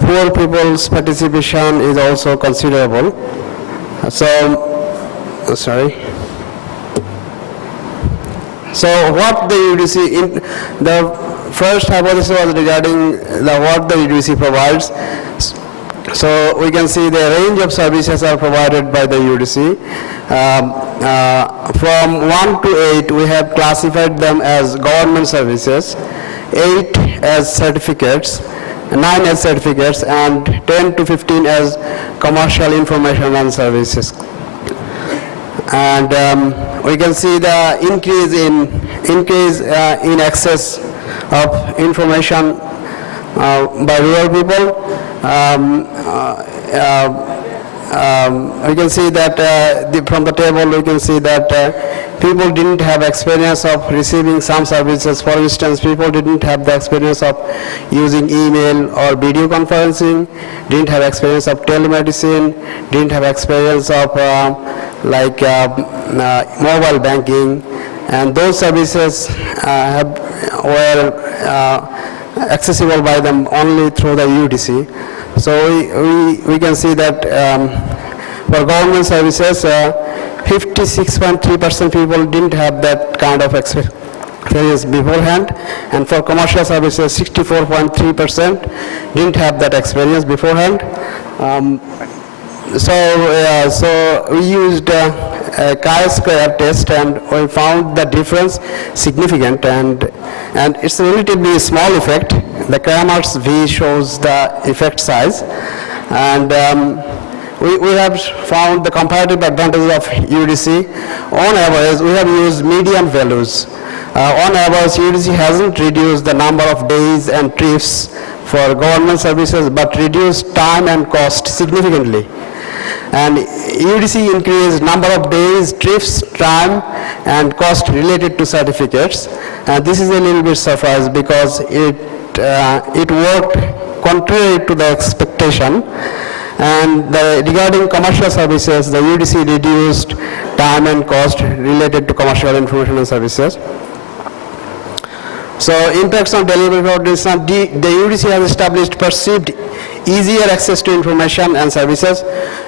poor people's participation is also considerable. So what the UDC, the first hypothesis was regarding what the UDC provides. So we can see the range of services are provided by the UDC. From 1 to 8, we have classified them as government services, 8 as certificates, 9 as certificates, and 10 to 15 as commercial information and services. And we can see the increase in access of information by rural people. We can see that from the table we can see that people didn't have experience of receiving some services. For instance, people didn't have the experience of using email or video conferencing, didn't have experience of telemedicine, didn't have experience of mobile banking, and those services were accessible by them only through the UDC. So we can see that for government services, 56.3% people didn't have that kind of experience beforehand, and for commercial services, 64.3% didn't have that experience beforehand. So we used a chi-square test, and we found the difference significant, and it's a relatively small effect. The Kramer's V shows the effect size, and we have found the comparative advantages of UDC. On average, we have used median values. On average, UDC hasn't reduced the number of days and trips for government services, but reduced time and cost significantly. And UDC increased number of days, trips, time, and cost related to certificates. And this is a little bit surprise because it worked contrary to the expectation. And regarding commercial services, the UDC reduced time and cost related to commercial information and services. So impacts on delivery coordination, the UDC has established perceived easier access to information and services.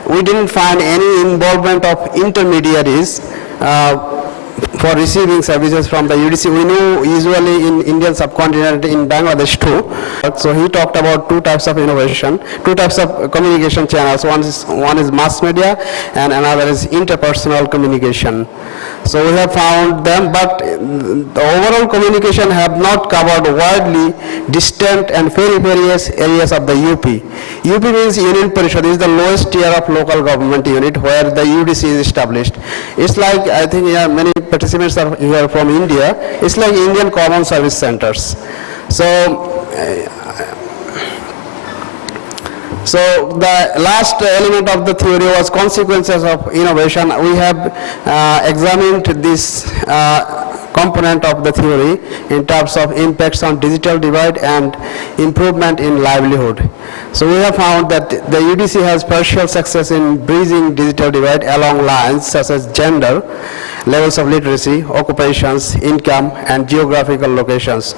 We didn't find any involvement of intermediaries for receiving services from the UDC. We know usually in Indian subcontinent, in Bangladesh too. So he talked about two types of innovation, two types of communication channels. One is mass media and another is interpersonal communication. So we have found them, but the overall communication have not covered widely distant and peripherous areas of the UP. UP means Union Parishad, is the lowest tier of local government unit where the UDC is established. It's like, I think many participants are here from India, it's like Indian Common Service Centers. So the last element of the theory was consequences of innovation. We have examined this component of the theory in terms of impacts on digital divide and improvement in livelihood. So we have found that the UDC has partial success in bridging digital divide along lines such as gender, levels of literacy, occupations, income, and geographical locations.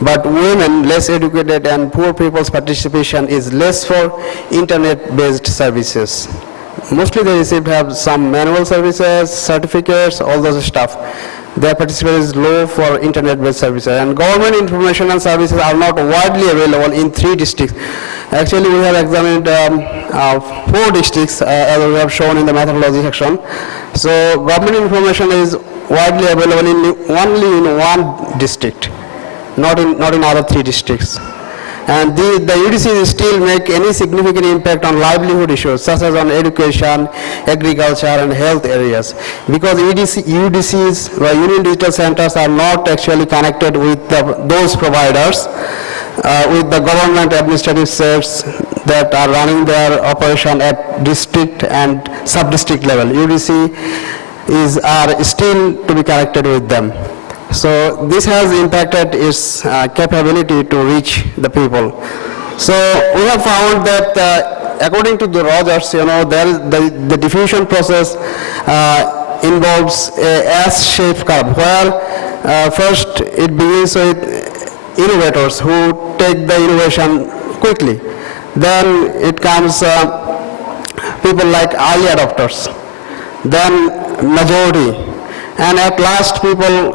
But women, less educated, and poor people's participation is less for internet-based services. Mostly they have some manual services, certificates, all those stuff. Their participation is low for internet-based services. And government information and services are not widely available in 3 districts. Actually, we have examined 4 districts, as we have shown in the methodology section. So government information is widely available only in one district, not in other 3 districts. And the UDCs still make any significant impact on livelihood issues, such as on education, agriculture, and health areas. Because UDCs, or Union Digital Centers, are not actually connected with those providers, with the government administrative sets that are running their operation at district and sub-district level. UDC are still to be connected with them. So this has impacted its capability to reach the people. So we have found that according to the Rogers, the diffusion process involves a S-shaped curve, where first it begins with innovators who take the innovation quickly. Then it comes people like early adopters, then majority, and at last people,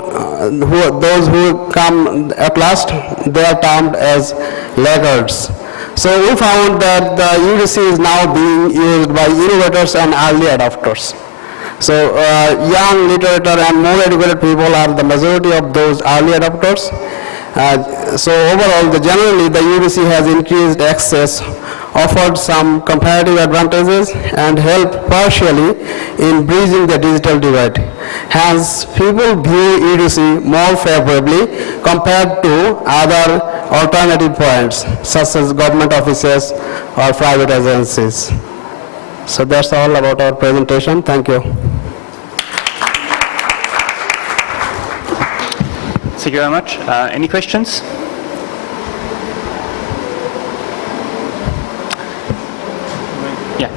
those who come at last, they are termed as laggards. So we found that the UDC is now being used by innovators and early adopters. So young, literate, and more educated people are the majority of those early adopters. So overall, generally, the UDC has increased access, offered some comparative advantages, and helped partially in bridging the digital divide. Hence, people view UDC more favorably compared to other alternative points, such as government offices or private agencies. So that's all about our presentation. Thank you. Thank you very much. Any questions? Yeah.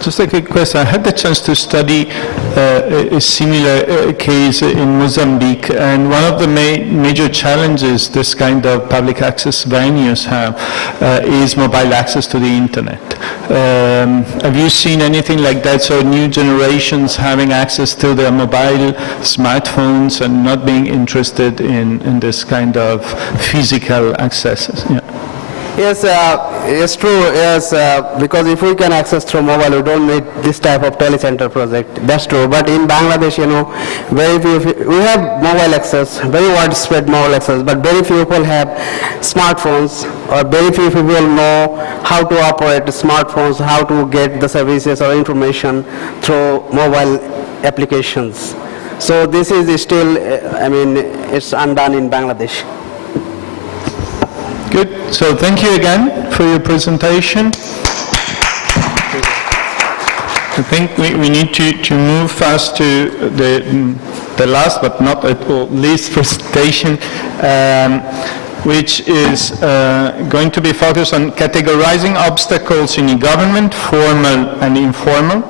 Just a quick question. I had the chance to study a similar case in Mozambique, and one of the major challenges this kind of public access venues have is mobile access to the internet. Have you seen anything like that? So new generations having access to their mobile smartphones and not being interested in this kind of physical accesses? Yeah. Yes, it's true. Yes, because if we can access through mobile, we don't need this type of telecenter project. That's true. But in Bangladesh, very few, we have mobile access, very widespread mobile access, but very few people have smartphones, or very few people know how to operate smartphones, how to get the services or information through mobile applications. So this is still, it's undone in Bangladesh. Good. So thank you again for your presentation. I think we need to move fast to the last but not at all least presentation, which is going to be focused on categorizing obstacles in e-government, formal and informal.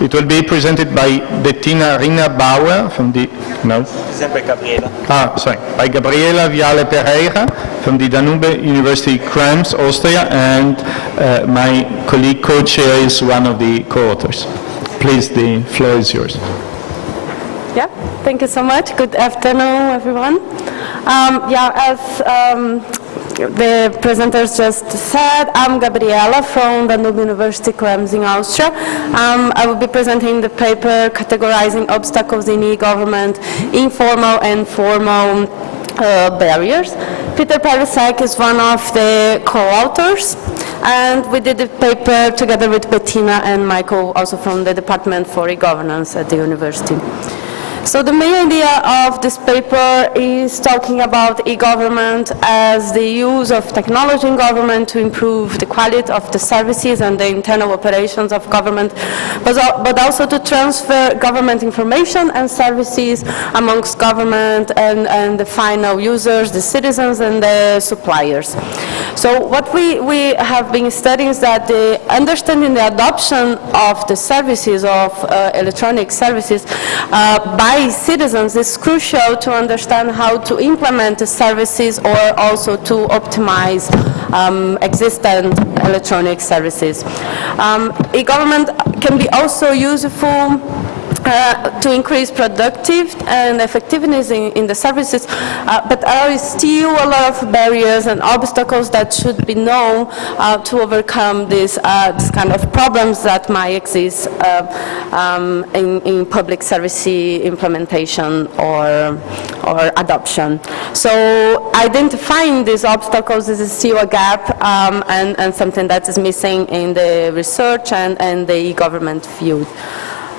It will be presented by Bettina Rina Bauer from the, no? By Gabriela. By Gabriela Viale Pereira from the Danube University Krems, Austria, and my colleague co-chair is one of the co-authors. Please, the floor is yours. Yeah, thank you so much. Good afternoon, everyone. As the presenters just said, I'm Gabriela from the Danube University Krems in Austria. I will be presenting the paper Categorizing Obstacles in E-Government, Informal and Formal Barriers. Peter Perisek is one of the co-authors, and we did the paper together with Bettina and Michael, also from the Department for E-Governance at the university. So the main idea of this paper is talking about e-government as the use of technology in government to improve the quality of the services and the internal operations of government, but also to transfer government information and services amongst government and the final users, the citizens and the suppliers. So what we have been studying is that the understanding the adoption of the services of electronic services by citizens is crucial to understand how to implement the services or also to optimize existing electronic services. E-government can be also useful to increase productive and effectiveness in the services, but there is still a lot of barriers and obstacles that should be known to overcome this kind of problems that might exist in public service implementation or adoption. So identifying these obstacles is still a gap and something that is missing in the research and the e-government field,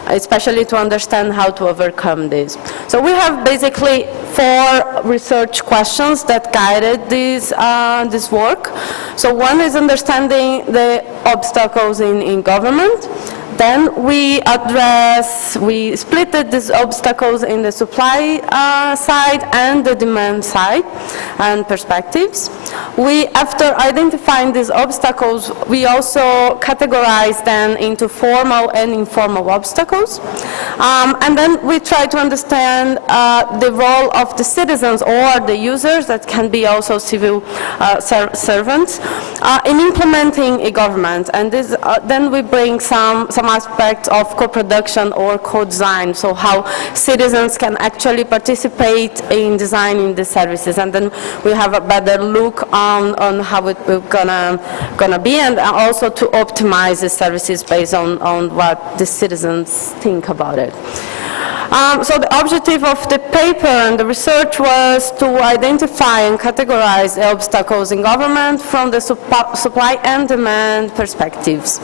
especially to understand how to overcome this. So we have basically 4 research questions that guided this work. So one is understanding the obstacles in government. Then we split these obstacles in the supply side and the demand side and perspectives. After identifying these obstacles, we also categorize them into formal and informal obstacles. And then we try to understand the role of the citizens or the users, that can be also civil servants, in implementing a government. And this, then we bring some aspects of co-production or co-design, so how citizens can actually participate in designing the services, and then we have a better look on how it will gonna be, and also to optimize the services based on what the citizens think about it. So the objective of the paper and the research was to identify and categorize the obstacles in government from the supply and demand perspectives.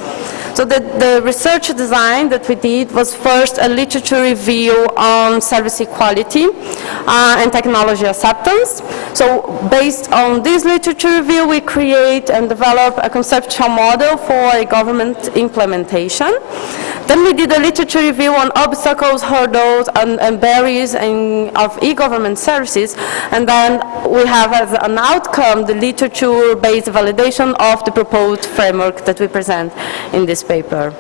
So the research design that we did was first a literature review on service equality and technology acceptance. So based on this literature review, we create and develop a conceptual model for a government implementation. Then we did a literature review on obstacles, hurdles, and barriers of e-government services. And then we have as an outcome the literature-based validation of the proposed framework that we present in this paper.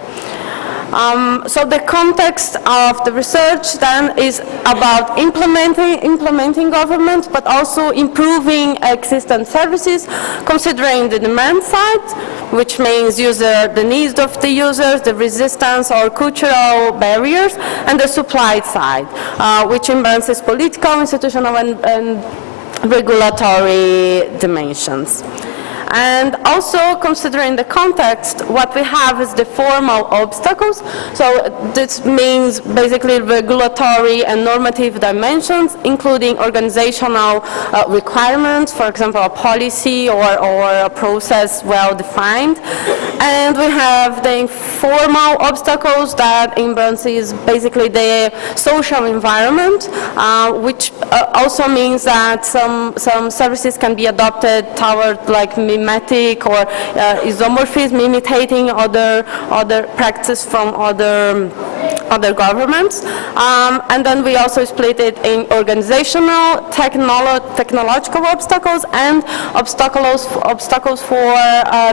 So the context of the research then is about implementing government, but also improving existing services, considering the demand side, which means the needs of the users, the resistance or cultural barriers, and the supply side, which embraces political, institutional, and regulatory dimensions. And also considering the context, what we have is the formal obstacles. So this means basically regulatory and normative dimensions, including organizational requirements, for example, a policy or a process well defined. And we have the informal obstacles that embraces basically the social environment, which also means that some services can be adopted toward like mimetic or isomorphism, imitating other practice from other governments. And then we also split it in organizational, technological obstacles, and obstacles for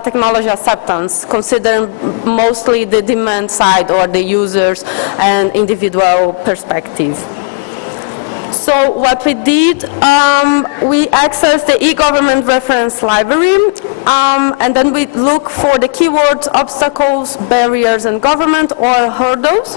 technology acceptance, considering mostly the demand side or the users and individual perspective. So what we did, we accessed the e-government reference library, and then we look for the keywords obstacles, barriers, and government, or hurdles.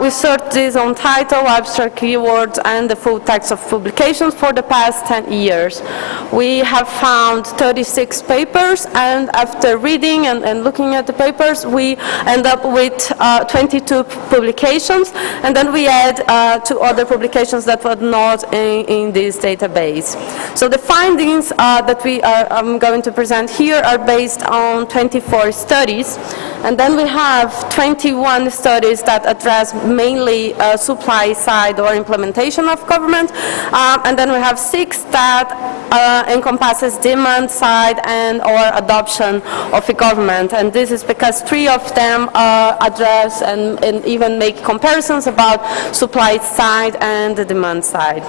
We searched this on title, abstract keywords, and the full text of publications for the past 10 years. We have found 36 papers, and after reading and looking at the papers, we end up with 22 publications, and then we add 2 other publications that were not in this database. So the findings that I'm going to present here are based on 24 studies, and then we have 21 studies that address mainly supply side or implementation of government, and then we have 6 that encompasses demand side and or adoption of a government, and this is because 3 of them address and even make comparisons about supply side and the demand side.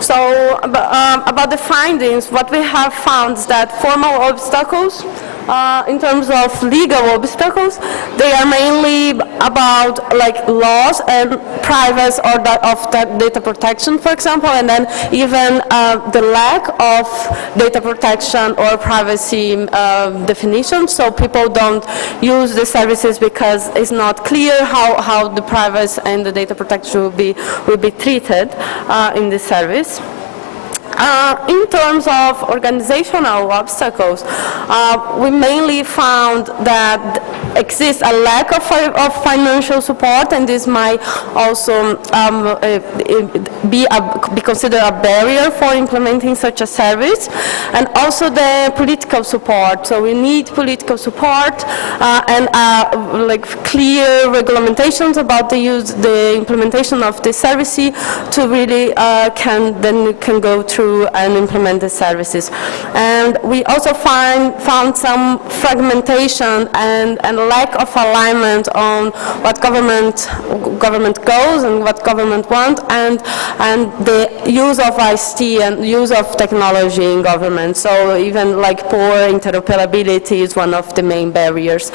So about the findings, what we have found is that formal obstacles In terms of legal obstacles, they are mainly about like laws and privacy or of data protection, for example, and then even the lack of data protection or privacy definition. So people don't use the services because it's not clear how the privacy and the data protection will be treated in the service. In terms of organizational obstacles, we mainly found that exists a lack of financial support, and this might also be considered a barrier for implementing such a service, and also the political support. So we need political support and like clear regulations about the implementation of the service to really can go through and implement the services. And we also found some fragmentation and lack of alignment on what government goals and what government wants, and the use of ICT and use of technology in government. So even like poor interoperability is one of the main barriers.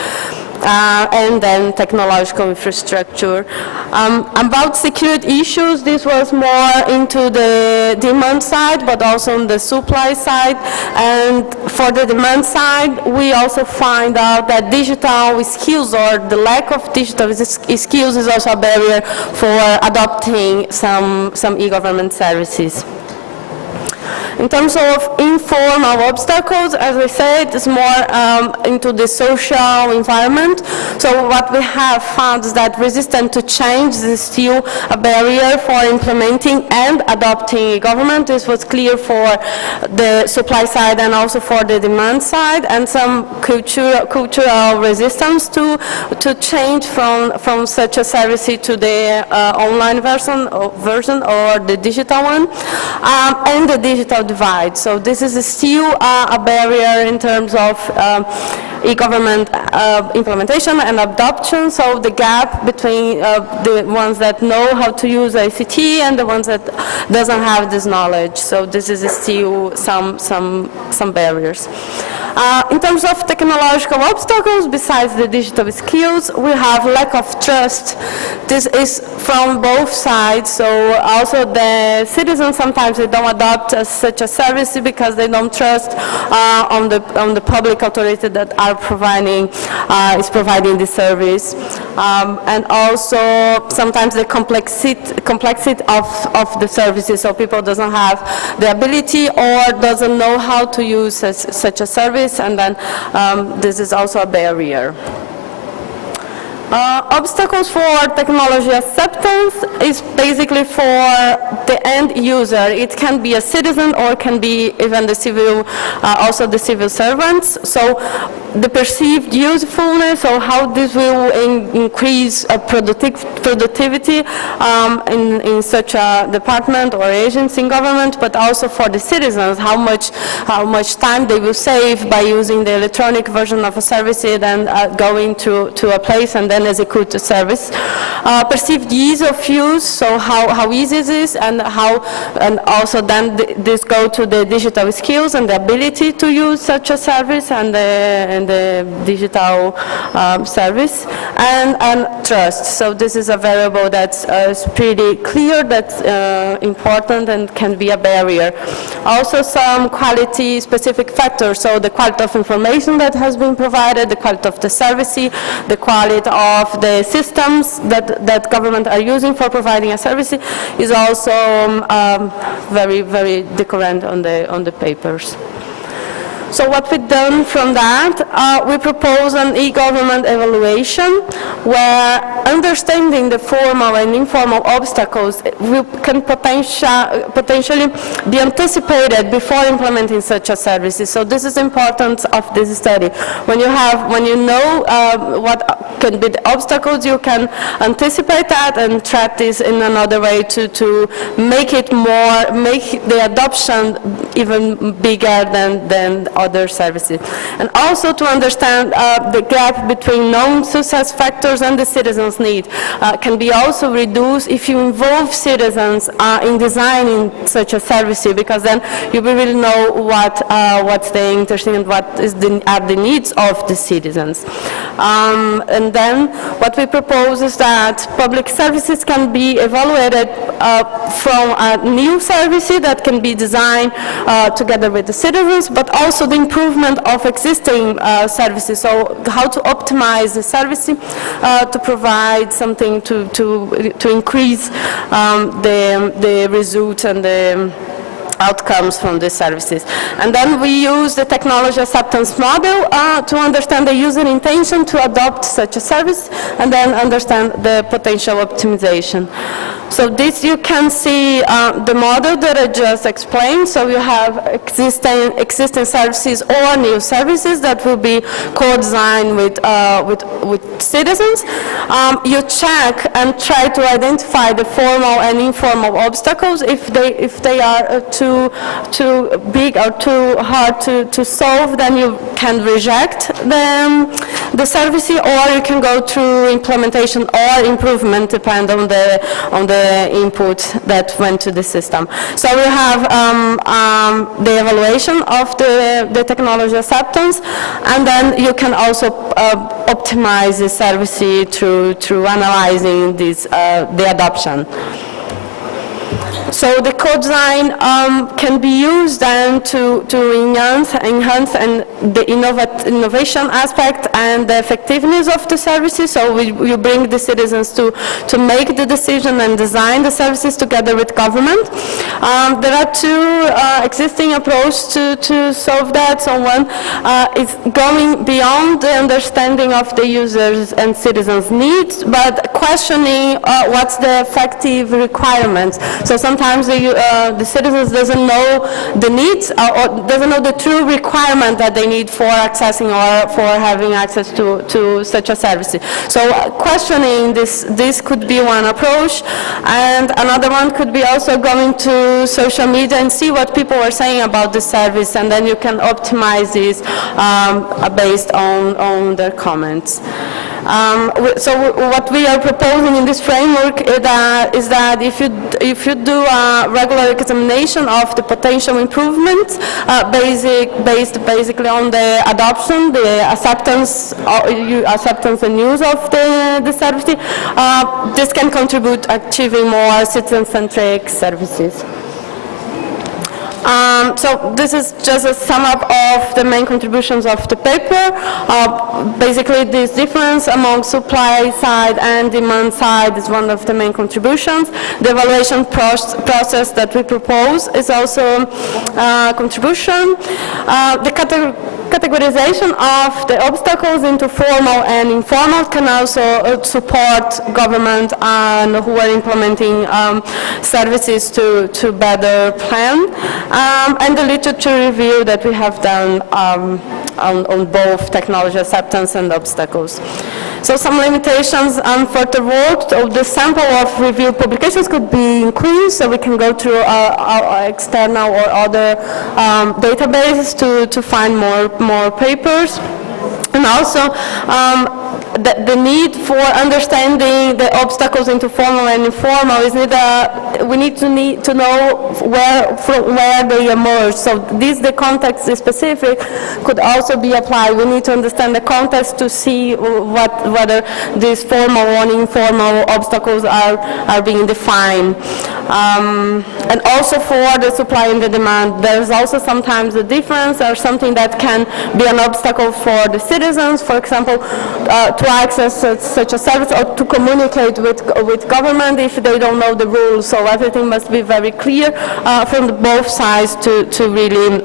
And then technological infrastructure. About security issues, this was more into the demand side, but also on the supply side. And for the demand side, we also find out that digital skills or the lack of digital skills is also a barrier for adopting some e-government services. In terms of informal obstacles, as I said, it's more into the social environment. So what we have found is that resistance to change is still a barrier for implementing and adopting government. This was clear for the supply side and also for the demand side, and some cultural resistance to change from such a service to the online version or the digital one, and the digital divide. So this is still a barrier in terms of e-government implementation and adoption. So the gap between the ones that know how to use ICT and the ones that doesn't have this knowledge. So this is still some barriers. In terms of technological obstacles, besides the digital skills, we have lack of trust. This is from both sides. So also the citizens, sometimes they don't adopt such a service because they don't trust on the public authority that are providing the service. And also sometimes the complexity of the services, so people doesn't have the ability or doesn't know how to use such a service, and then this is also a barrier. Obstacles for technology acceptance is basically for the end user. It can be a citizen or can be even the civil, also the civil servants. So the perceived usefulness, or how this will increase productivity in such a department or agency in government, but also for the citizens, how much time they will save by using the electronic version of a service and going to a place and then execute the service. Perceived ease of use, so how easy it is, and also then this go to the digital skills and the ability to use such a service and the digital service, and trust. So this is a variable that's pretty clear, that's important and can be a barrier. Also some quality specific factors, so the quality of information that has been provided, the quality of the service, the quality of the systems that government are using for providing a service is also very, very different on the papers. So what we've done from that, we propose an e-government evaluation where understanding the formal and informal obstacles can potentially be anticipated before implementing such a service. So this is important of this study. When you know what can be the obstacles, you can anticipate that and track this in another way to make the adoption even bigger than other services. And also to understand the gap between known success factors and the citizens' citizens need can be also reduced if you involve citizens in designing such a service, because then you will really know what's the interesting and what are the needs of the citizens. And then what we propose is that public services can be evaluated from a new service that can be designed together with the citizens, but also the improvement of existing services. So how to optimize the service to provide something to increase the results and the outcomes from the services. And then we use the technology acceptance model to understand the user intention to adopt such a service and then understand the potential optimization. So this you can see the model that I just explained. So you have existing services or new services that will be co-designed with citizens. You check and try to identify the formal and informal obstacles. If they are too big or too hard to solve, then you can reject the service, or you can go through implementation or improvement, depending on the input that went to the system. So we have the evaluation of the technology acceptance, and then you can also optimize the service through analyzing the adoption. So the code design can be used then to enhance and the innovation aspect and the effectiveness of the services. So you bring the citizens to make the decision and design the services together with government. There are two existing approaches to solve that. So one is going beyond the understanding of the users and citizens' needs, but questioning what's the effective requirements. So sometimes the citizens doesn't know the needs or doesn't know the true requirement that they need for accessing or for having access to such a service. So questioning this could be one approach, and another one could be also going to social media and see what people are saying about the service, and then you can optimize this based on their comments. So what we are proposing in this framework is that if you do a regular examination of the potential improvements based basically on the adoption, the acceptance and use of the service, this can contribute to achieving more citizen-centric services. So this is just a sum up of the main contributions of the paper. Basically, this difference among supply side and demand side is one of the main contributions. The evaluation process that we propose is also a contribution. The categorization of the obstacles into formal and informal can also support government and who are implementing services to better plan. And the literature review that we have done on both technology acceptance and obstacles. So some limitations on further work. So the sample of review publications could be increased, so we can go through our external or other databases to find more papers. And also, the need for understanding the obstacles into formal and informal is we need to know where they emerge. So the context specific could also be applied. We need to understand the context to see whether these formal and informal obstacles are being defined. And also for the supply and the demand, there's also sometimes a difference or something that can be an obstacle for the citizens, for example, to access such a service or to communicate with government if they don't know the rules. So everything must be very clear from both sides to really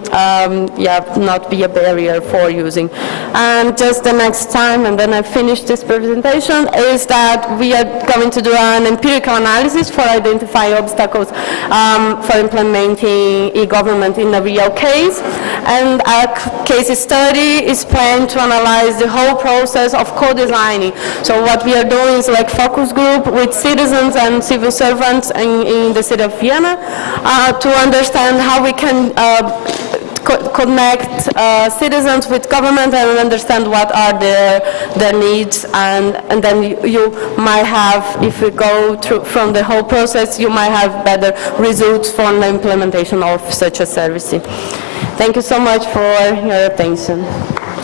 not be a barrier for using. And just the next time, and then I finish this presentation, is that we are going to do an empirical analysis for identifying obstacles for implementing e-government in a real case. And a case study is planned to analyze the whole process of co-designing. So what we are doing is like focus group with citizens and civil servants in the city of Vienna to understand how we can connect citizens with government and understand what are their needs, and then you might have, if you go through from the whole process, you might have better results for the implementation of such a service. Thank you so much for your attention.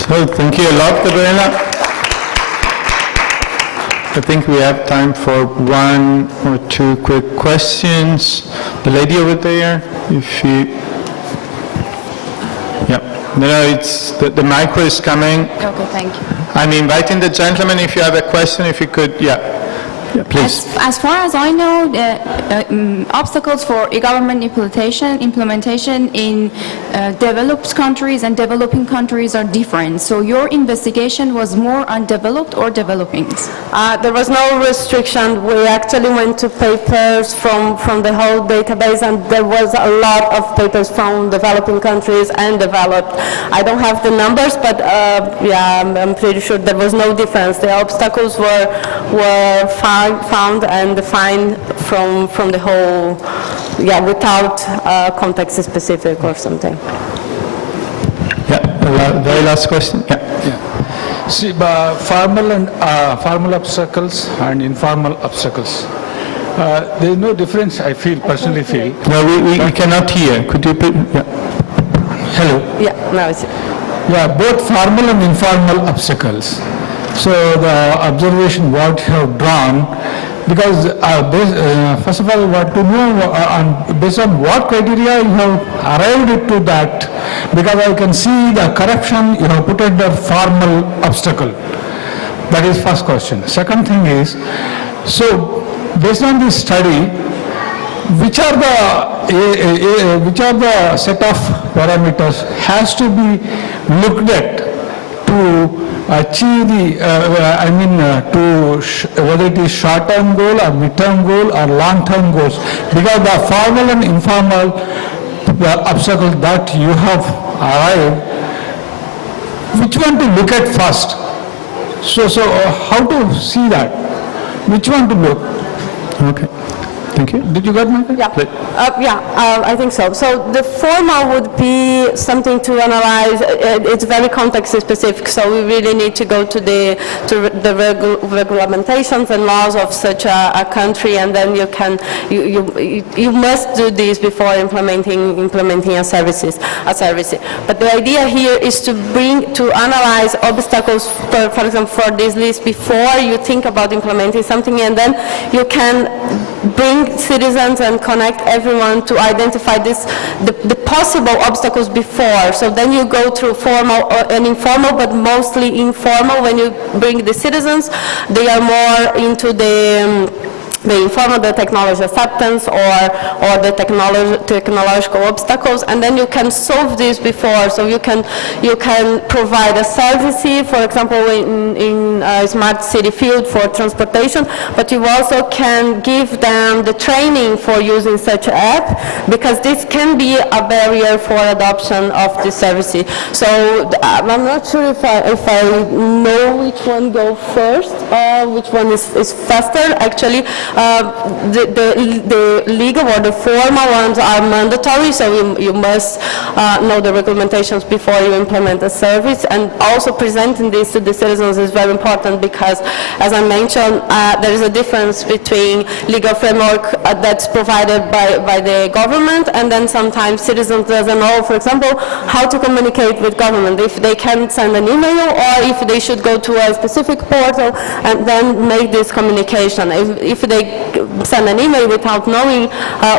So thank you a lot, Gabriela. I think we have time for one or two quick questions. The lady over there, if you... Yeah, no, it's, the micro is coming. Okay, thank you. I'm inviting the gentleman, if you have a question, if you could, yeah, please. As far as I know, the obstacles for e-government implementation in developed countries and developing countries are different. So your investigation was more on developed or developing? There was no restriction. We actually went to papers from the whole database, and there was a lot of papers from developing countries and developed. I don't have the numbers, but yeah, I'm pretty sure there was no difference. The obstacles were found and defined from the whole, yeah, without context specific or something. Yeah, very last question. Yeah. See, formal and formal obstacles and informal obstacles. There is no difference, I personally feel. No, we cannot hear. Could you put, yeah. Hello? Yeah, now it's... Yeah, both formal and informal obstacles. So the observation what you have drawn, because first of all, what to know based on what criteria you have arrived to that, because I can see the corruption you have put at the formal obstacle. That is first question. Second thing is, so based on this study, which are the set of parameters has to be looked at to achieve the, whether it is short-term goal or mid-term goal or long-term goals, because the formal and informal obstacles that you have arrived, which one to look at first? So how to see that? Which one to look? Okay. Thank you. Did you get my question? Yeah, I think so. So the formal would be something to analyze. It's very context specific, so we really need to go to the regulamentations and laws of such a country, and then you must do this before implementing a service. But the idea here is to analyze obstacles, for example, for this list before you think about implementing something, and then you can bring citizens and connect everyone to identify the possible obstacles before. So then you go through formal and informal, but mostly informal. When you bring the citizens, they are more into the informal, the technology acceptance or the technological obstacles, and then you can solve this before. So you can provide a service, for example, in a smart city field for transportation, but you also can give them the training for using such an app, because this can be a barrier for adoption of the service. So I'm not sure if I know which one go first, which one is faster. Actually, the legal or the formal ones are mandatory, so you must know the regulations before you implement a service, and also presenting this to the citizens is very important, because, as I mentioned, there is a difference between legal framework that's provided by the government, and then sometimes citizens doesn't know, for example, how to communicate with government, if they can send an email or if they should go to a specific portal and then make this communication. If they send an email without knowing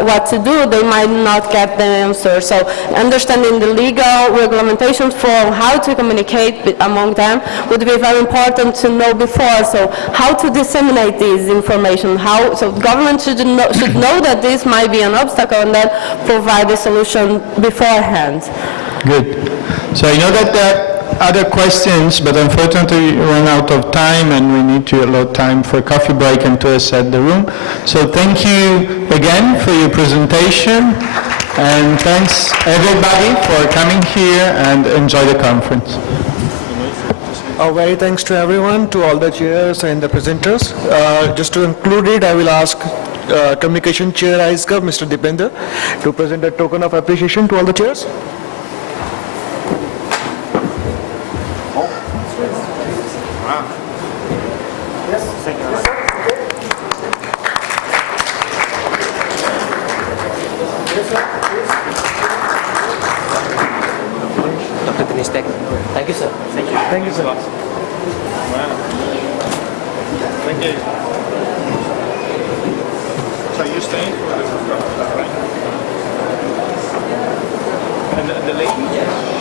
what to do, they might not get the answer. So understanding the legal regulations for how to communicate among them would be very important to know before. So how to disseminate this information, so government should know that this might be an obstacle and then provide a solution beforehand. Good. So I know that there are other questions, but unfortunately we run out of time and we need to allow time for a coffee break and to reset the room. So thank you again for your presentation, and thanks everybody for coming here, and enjoy the conference. Very thanks to everyone, to all the chairs and the presenters. Just to include it, I will ask Communication Chair ICEGOV, Mr. Dipender, to present a token of appreciation to all the chairs. Thank you, sir. Thank you. So you're staying for the right? And the lady?